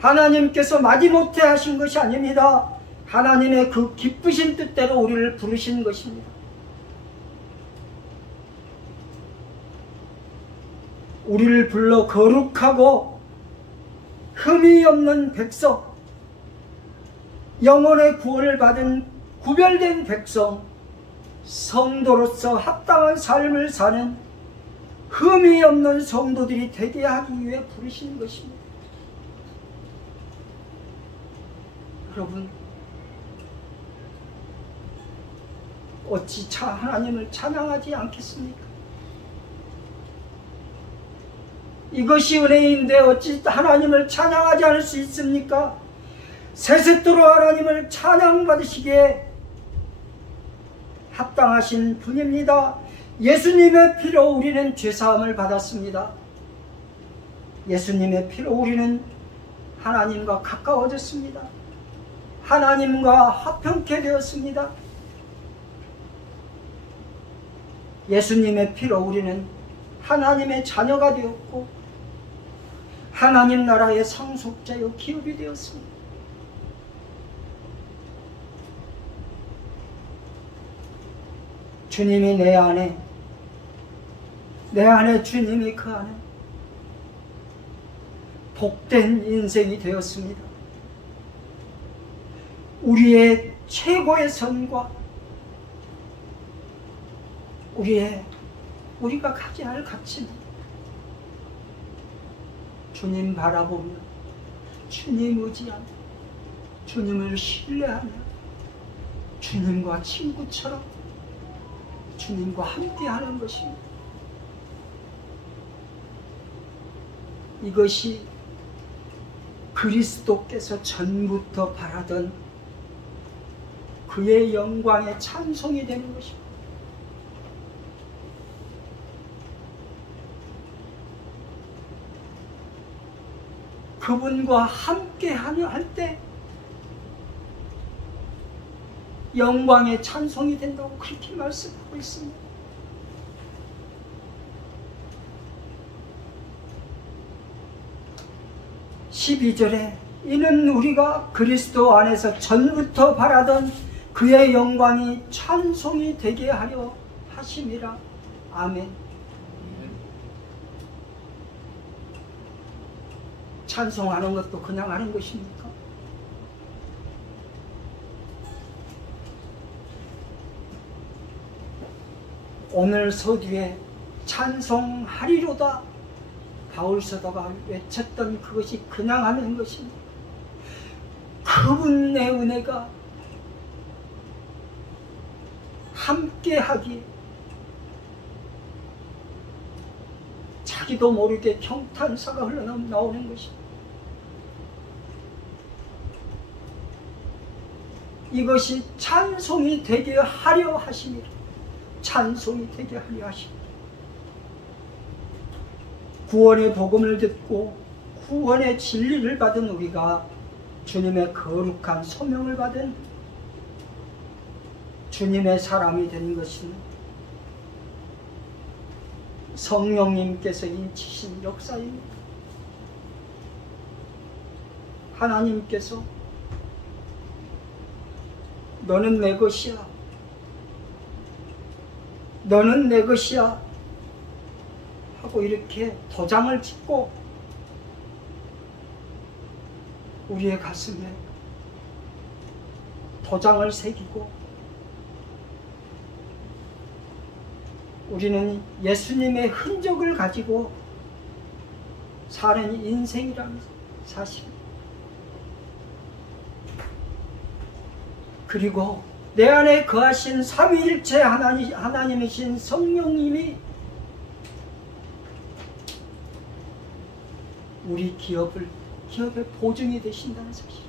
하나님께서 마지못해 하신 것이 아닙니다. 하나님의 그 기쁘신 뜻대로 우리를 부르신 것입니다. 우리를 불러 거룩하고 흠이 없는 백성, 영혼의 구원을 받은 구별된 백성, 성도로서 합당한 삶을 사는 흠이 없는 성도들이 되게 하기 위해 부르시는 것입니다. 여러분, 어찌 하나님을 찬양하지 않겠습니까? 이것이 은혜인데 어찌 하나님을 찬양하지 않을 수 있습니까? 세세토록 하나님을 찬양받으시기에 합당하신 분입니다. 예수님의 피로 우리는 죄사함을 받았습니다. 예수님의 피로 우리는 하나님과 가까워졌습니다. 하나님과 화평케 되었습니다. 예수님의 피로 우리는 하나님의 자녀가 되었고 하나님 나라의 상속자요 기업이 되었습니다. 주님이 내 안에 주님이 그 안에 복된 인생이 되었습니다. 우리의 최고의 선과 우리가 가져야 할 가치는 주님 바라보며 주님 의지하며 주님을 신뢰하며 주님과 친구처럼 주님과 함께하는 것입니다. 이것이 그리스도께서 전부터 바라던 그의 영광의 찬송이 되는 것입니다. 그분과 함께하려 할 때 영광의 찬송이 된다고 그렇게 말씀하고 있습니다. (12절에) 이는 우리가 그리스도 안에서 전부터 바라던 그의 영광이 찬송이 되게 하려 하심이라. 아멘. 찬송하는 것도 그냥 하는 것입니까? 오늘 서두에 찬송하리로다 바울 사도가 외쳤던 그것이 그냥 하는 것입니다. 그분의 은혜가 함께하기에 자기도 모르게 경탄사가 흘러나오는 것입니다. 이것이 찬송이 되게 하려 하심이라. 찬송이 되게 하려 하심이라. 구원의 복음을 듣고 구원의 진리를 받은 우리가 주님의 거룩한 소명을 받은 주님의 사람이 된 것은 성령님께서 인치신 역사입니다. 하나님께서 너는 내 것이야, 너는 내 것이야 하고 이렇게 도장을 찍고 우리의 가슴에 도장을 새기고 우리는 예수님의 흔적을 가지고 사는 인생이라는 사실, 그리고 내 안에 거하신 삼위일체 하나님이신 성령님이 우리 기업의 보증이 되신다는 사실.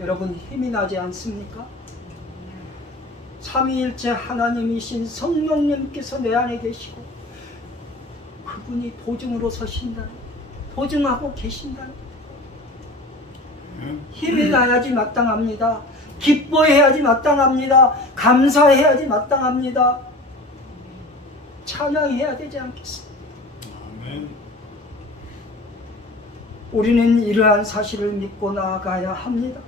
여러분, 힘이 나지 않습니까? 삼위일체 하나님이신 성령님께서 내 안에 계시고 그분이 보증으로 서신다는, 보증하고 계신다는, 힘이 나야지 마땅합니다. 기뻐해야지 마땅합니다. 감사해야지 마땅합니다. 찬양해야 되지 않겠습니까? 아멘. 우리는 이러한 사실을 믿고 나아가야 합니다.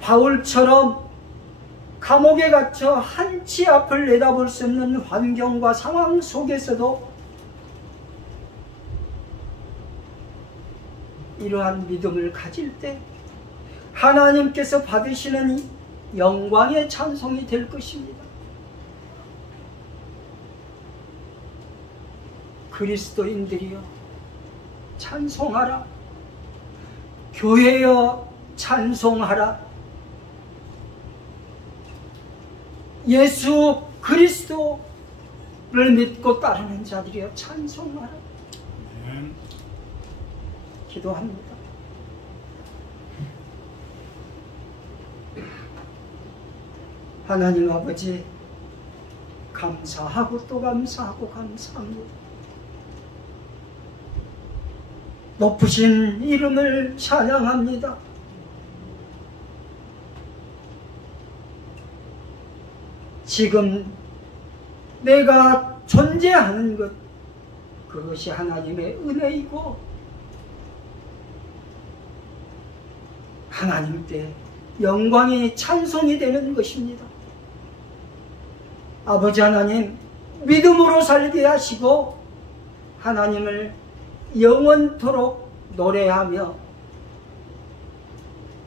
바울처럼 감옥에 갇혀 한치 앞을 내다볼 수 없는 환경과 상황 속에서도 이러한 믿음을 가질 때 하나님께서 받으시는 영광의 찬송이 될 것입니다. 그리스도인들이여 찬송하라. 교회여 찬송하라. 예수 그리스도를 믿고 따르는 자들이여 찬송하라. 기도합니다. 하나님 아버지, 감사하고 또 감사하고 감사합니다. 높으신 이름을 찬양합니다. 지금 내가 존재하는 것, 그것이 하나님의 은혜이고 하나님께 영광이 찬송이 되는 것입니다. 아버지 하나님, 믿음으로 살게 하시고 하나님을 영원토록 노래하며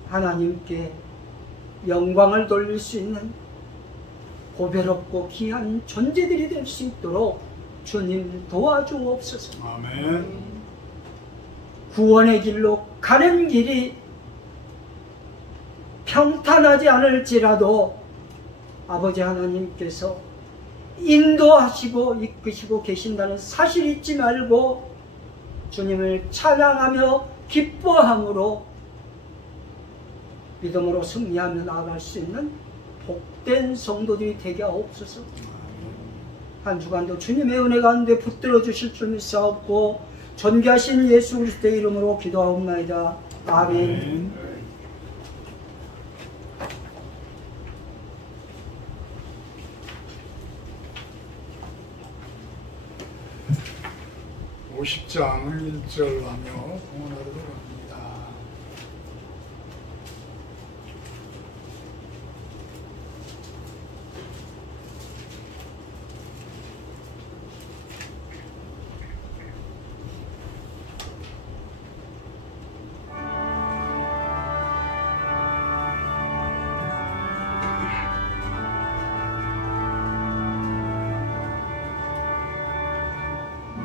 하나님께 영광을 돌릴 수 있는 고배롭고 귀한 존재들이 될 수 있도록 주님 도와주옵소서. 아멘. 구원의 길로 가는 길이 평탄하지 않을지라도 아버지 하나님께서 인도하시고 이끄시고 계신다는 사실 잊지 말고 주님을 찬양하며 기뻐함으로 믿음으로 승리하며 나아갈 수 있는 복된 성도들이 되게 하옵소서. 한 주간도 주님의 은혜 가운데 붙들어 주실 줄 믿사옵고 존귀하신 예수 그리스도의 이름으로 기도하옵나이다. 아멘. 50장 1절 하며 공헌하도록 합니다.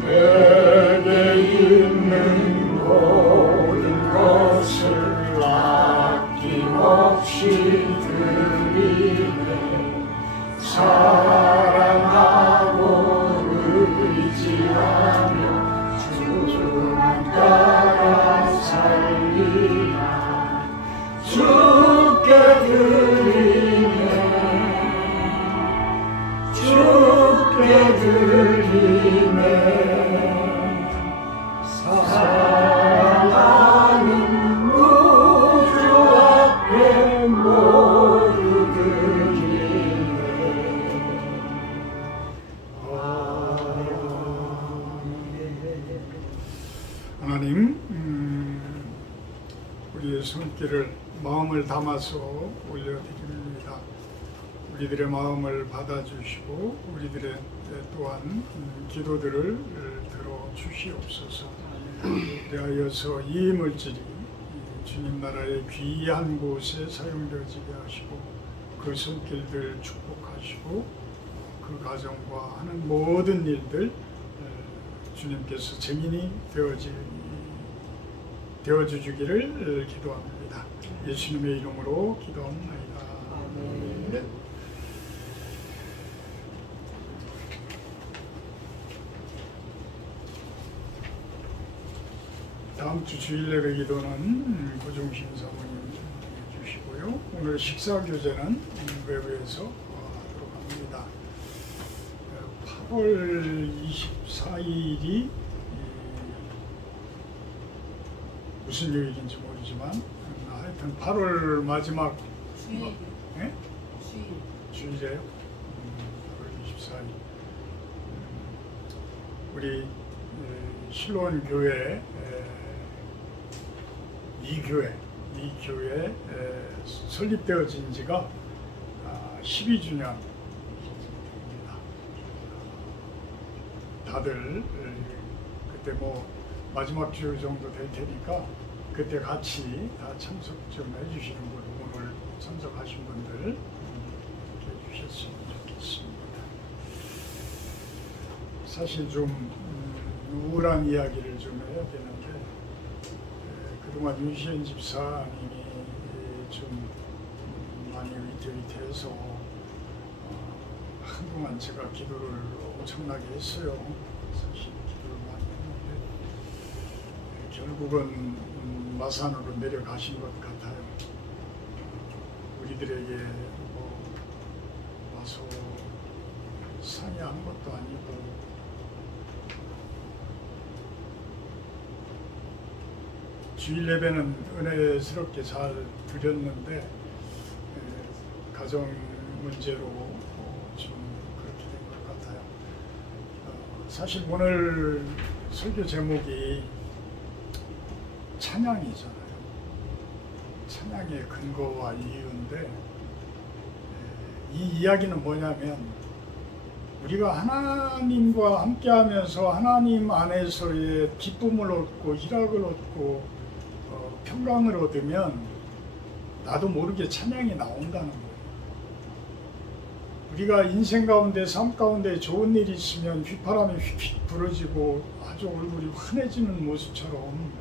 내게 있는 모든 것을 아낌없이 드리네. 사랑하고 의지하며 주만 따라 살리라. 주께 드리네. 주께 드리네. 사랑하는 우주 앞에 모두 드리네. 하나님, 우리의 손길을 마음을 담아서 올려드립니다. 우리들의 마음을 받아주시고 우리들의 또한 기도들을 들어주시옵소서. 그리하여서 이 물질이 주님 나라의 귀한 곳에 사용되어지게 하시고 그 손길들 축복하시고 그 가정과 하는 모든 일들 주님께서 증인이 되어주기를 기도합니다. 예수님의 이름으로 기도합니다. 아멘. 다음 주 주일 예배 기도는 고종신 사모님 해주시고요. 오늘 식사 교제는 외부에서 하도록 합니다. 8월 24일이 무슨 요일인지 모르지만 하여튼 8월 마지막 주일. 네? 주일. 주일이에요? 8월 24일. 우리 실로원 교회 이 교회 설립되어진 지가 12주년입니다. 다들 그때 뭐 마지막 주 정도 될 테니까 그때 같이 다 참석 좀 해주시는 분, 오늘 참석하신 분들 해주셨으면 좋겠습니다. 사실 좀 우울한 이야기를 좀 해야 되는데 그동안 윤시현 집사님이 좀 많이 위태위태해서 한동안 제가 기도를 엄청나게 했어요. 사실 기도를 많이 했는데 결국은 마산으로 내려가신 것 같아요. 우리들에게 뭐 와서 상의한 것도 아니고 주일 예배는 은혜스럽게 잘 드렸는데 가정 문제로 좀 그렇게 된 것 같아요. 사실 오늘 설교 제목이 찬양이잖아요. 찬양의 근거와 이유인데 이 이야기는 뭐냐면 우리가 하나님과 함께하면서 하나님 안에서의 기쁨을 얻고 희락을 얻고 평강을 얻으면 나도 모르게 찬양이 나온다는 거예요. 우리가 인생 가운데 삶 가운데 좋은 일이 있으면 휘파람이 휙휙 불어지고 아주 얼굴이 환해지는 모습처럼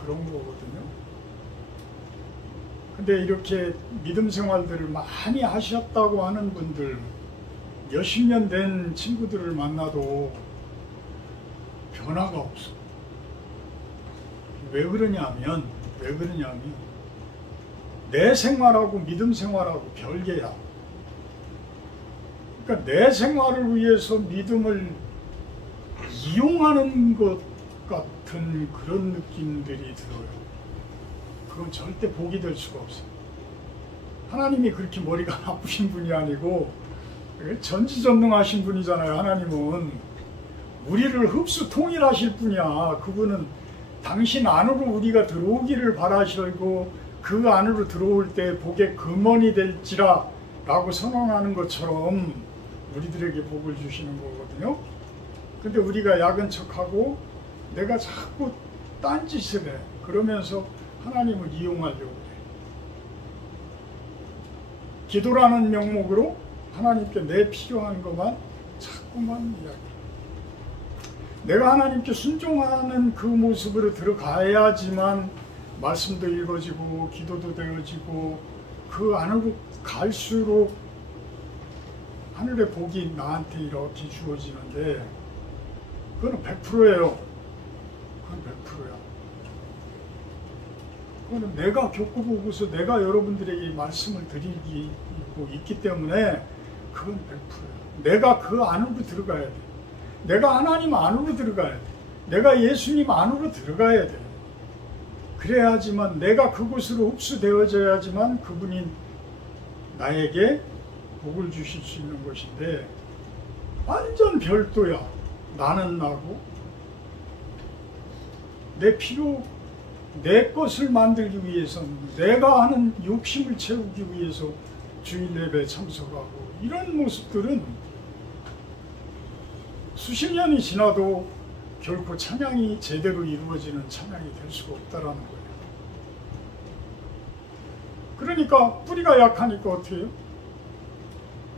그런 거거든요. 근데 이렇게 믿음 생활들을 많이 하셨다고 하는 분들, 몇십 년 된 친구들을 만나도 변화가 없어. 왜 그러냐면 내 생활하고 믿음 생활하고 별개야. 그러니까 내 생활을 위해서 믿음을 이용하는 것 같은 그런 느낌들이 들어요. 그건 절대 복이 될 수가 없어요. 하나님이 그렇게 머리가 나쁘신 분이 아니고 전지전능하신 분이잖아요. 하나님은 우리를 흡수 통일하실 분이야. 그분은 당신 안으로 우리가 들어오기를 바라시고 그 안으로 들어올 때 복의 근원이 될지라 라고 선언하는 것처럼 우리들에게 복을 주시는 거거든요. 근데 우리가 약은 척하고 내가 자꾸 딴짓을 해. 그러면서 하나님을 이용하려고 그래. 기도라는 명목으로 하나님께 내 필요한 것만 자꾸만 이야기해. 내가 하나님께 순종하는 그 모습으로 들어가야지만 말씀도 읽어지고 기도도 되어지고 그 안으로 갈수록 하늘의 복이 나한테 이렇게 주어지는데 그건 100%예요. 그건 100%야. 그거는 내가 겪어보고서 내가 여러분들에게 말씀을 드리고 있기 때문에 그건 100%예요. 내가 그 안으로 들어가야 돼. 내가 하나님 안으로 들어가야 돼. 내가 예수님 안으로 들어가야 돼. 그래야지만 내가 그곳으로 흡수되어져야지만 그분이 나에게 복을 주실 수 있는 것인데 완전 별도야. 나는 나고 내 필요, 내 것을 만들기 위해서 내가 하는 욕심을 채우기 위해서 주일 예배에 참석하고 이런 모습들은 수십 년이 지나도 결코 찬양이 제대로 이루어지는 찬양이 될 수가 없다라는 거예요. 그러니까 뿌리가 약하니까 어떻게 해요?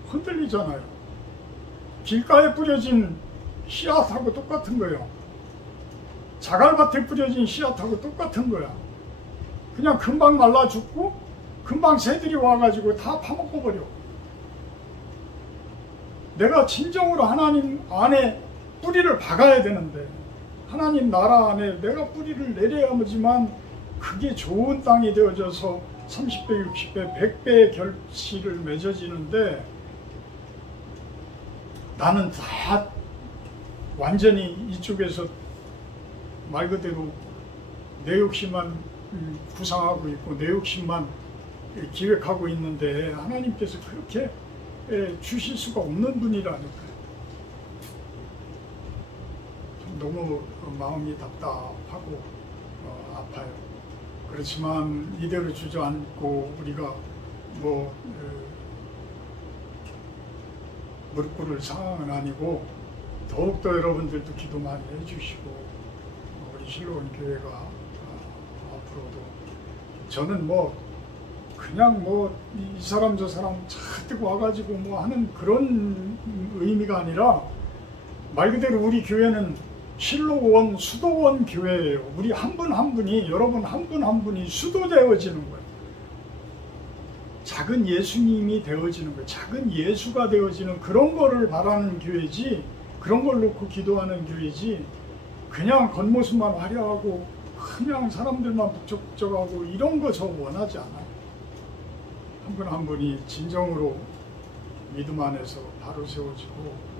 흔들리잖아요. 길가에 뿌려진 씨앗하고 똑같은 거예요. 자갈밭에 뿌려진 씨앗하고 똑같은 거야. 그냥 금방 말라 죽고 금방 새들이 와가지고 다 파먹어버려. 내가 진정으로 하나님 안에 뿌리를 박아야 되는데 하나님 나라 안에 내가 뿌리를 내려야지만 그게 좋은 땅이 되어져서 30배, 60배, 100배의 결실을 맺어지는데 나는 다 완전히 이쪽에서 말 그대로 내 욕심만 구상하고 있고 내 욕심만 기획하고 있는데 하나님께서 그렇게 주실 수가 없는 분이라니까요. 너무 마음이 답답하고 아파요. 그렇지만 이대로 주저앉고 우리가 무릎 꿇을 상황은 아니고 더욱더 여러분들도 기도 많이 해주시고 우리 실로원 교회가 앞으로도 저는 그냥 이 사람 저 사람 잔뜩 와가지고 하는 그런 의미가 아니라 말 그대로 우리 교회는 실로원 수도원 교회예요. 우리 한 분 한 분이 여러분 한 분 한 분이 수도되어지는 거예요. 작은 예수님이 되어지는 거예요. 작은 예수가 되어지는 그런 거를 바라는 교회지 그런 걸 놓고 기도하는 교회지 그냥 겉모습만 화려하고 그냥 사람들만 북적북적하고 이런 거 저 원하지 않아요. 한 분 한 분이 진정으로 믿음 안에서 바로 세워지고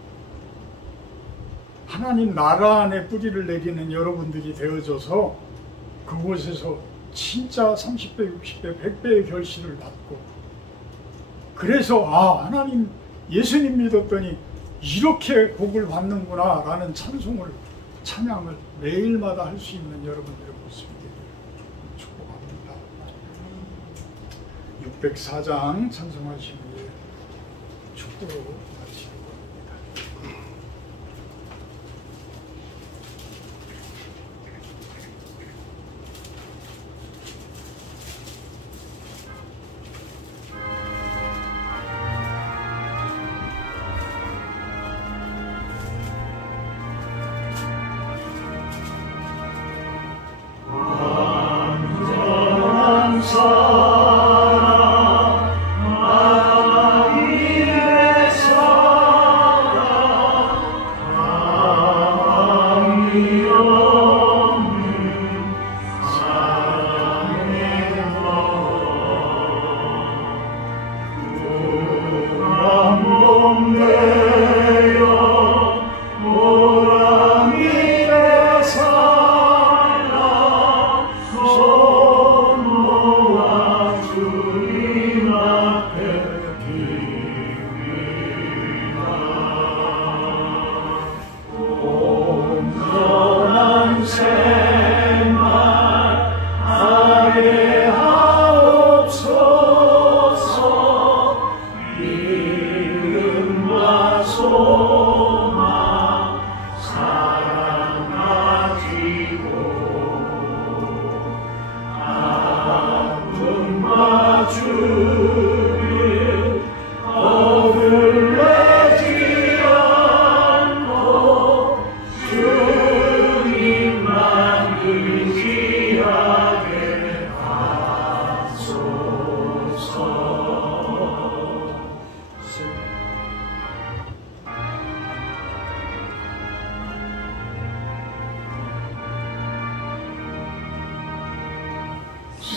하나님 나라 안에 뿌리를 내리는 여러분들이 되어져서 그곳에서 진짜 30배, 60배, 100배의 결실을 받고 그래서 하나님 예수님 믿었더니 이렇게 복을 받는구나 라는 찬양을 매일마다 할 수 있는 여러분들의 모습이 되기를 축복합니다. 604장 찬송하시는 축복으로 마치고 합니다.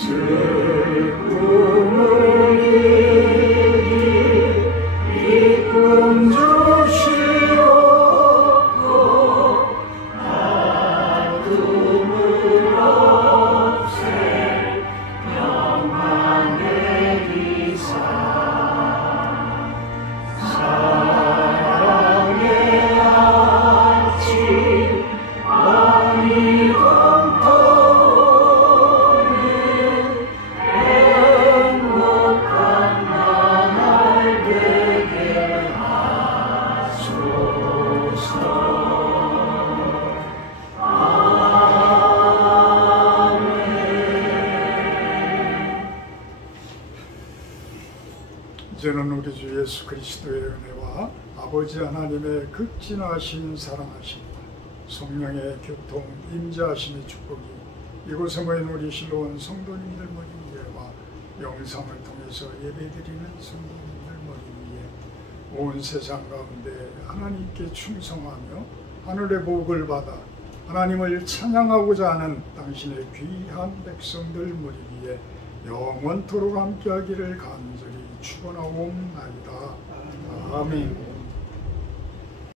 슬픔을 이기 이꿈 주시옵고 아픔을 없애 평안 내리사 사랑의 아침 많이 검토는 행복한 나날 되게 하소서. 이제는 우리 주 예수 그리스도의 은혜와 아버지 하나님의 극진하신 사랑하심과 성령의 교통 임재하심의 축복이 이곳에 모인 우리 실로온 성도님들 머리 위에와 영상을 통해서 예배드리는 성도님들 머리 위에 온 세상 가운데 하나님께 충성하며 하늘의 복을 받아 하나님을 찬양하고자 하는 당신의 귀한 백성들 머리 위에 영원토록 함께하기를 간절히 축원하옵나이다. 아멘.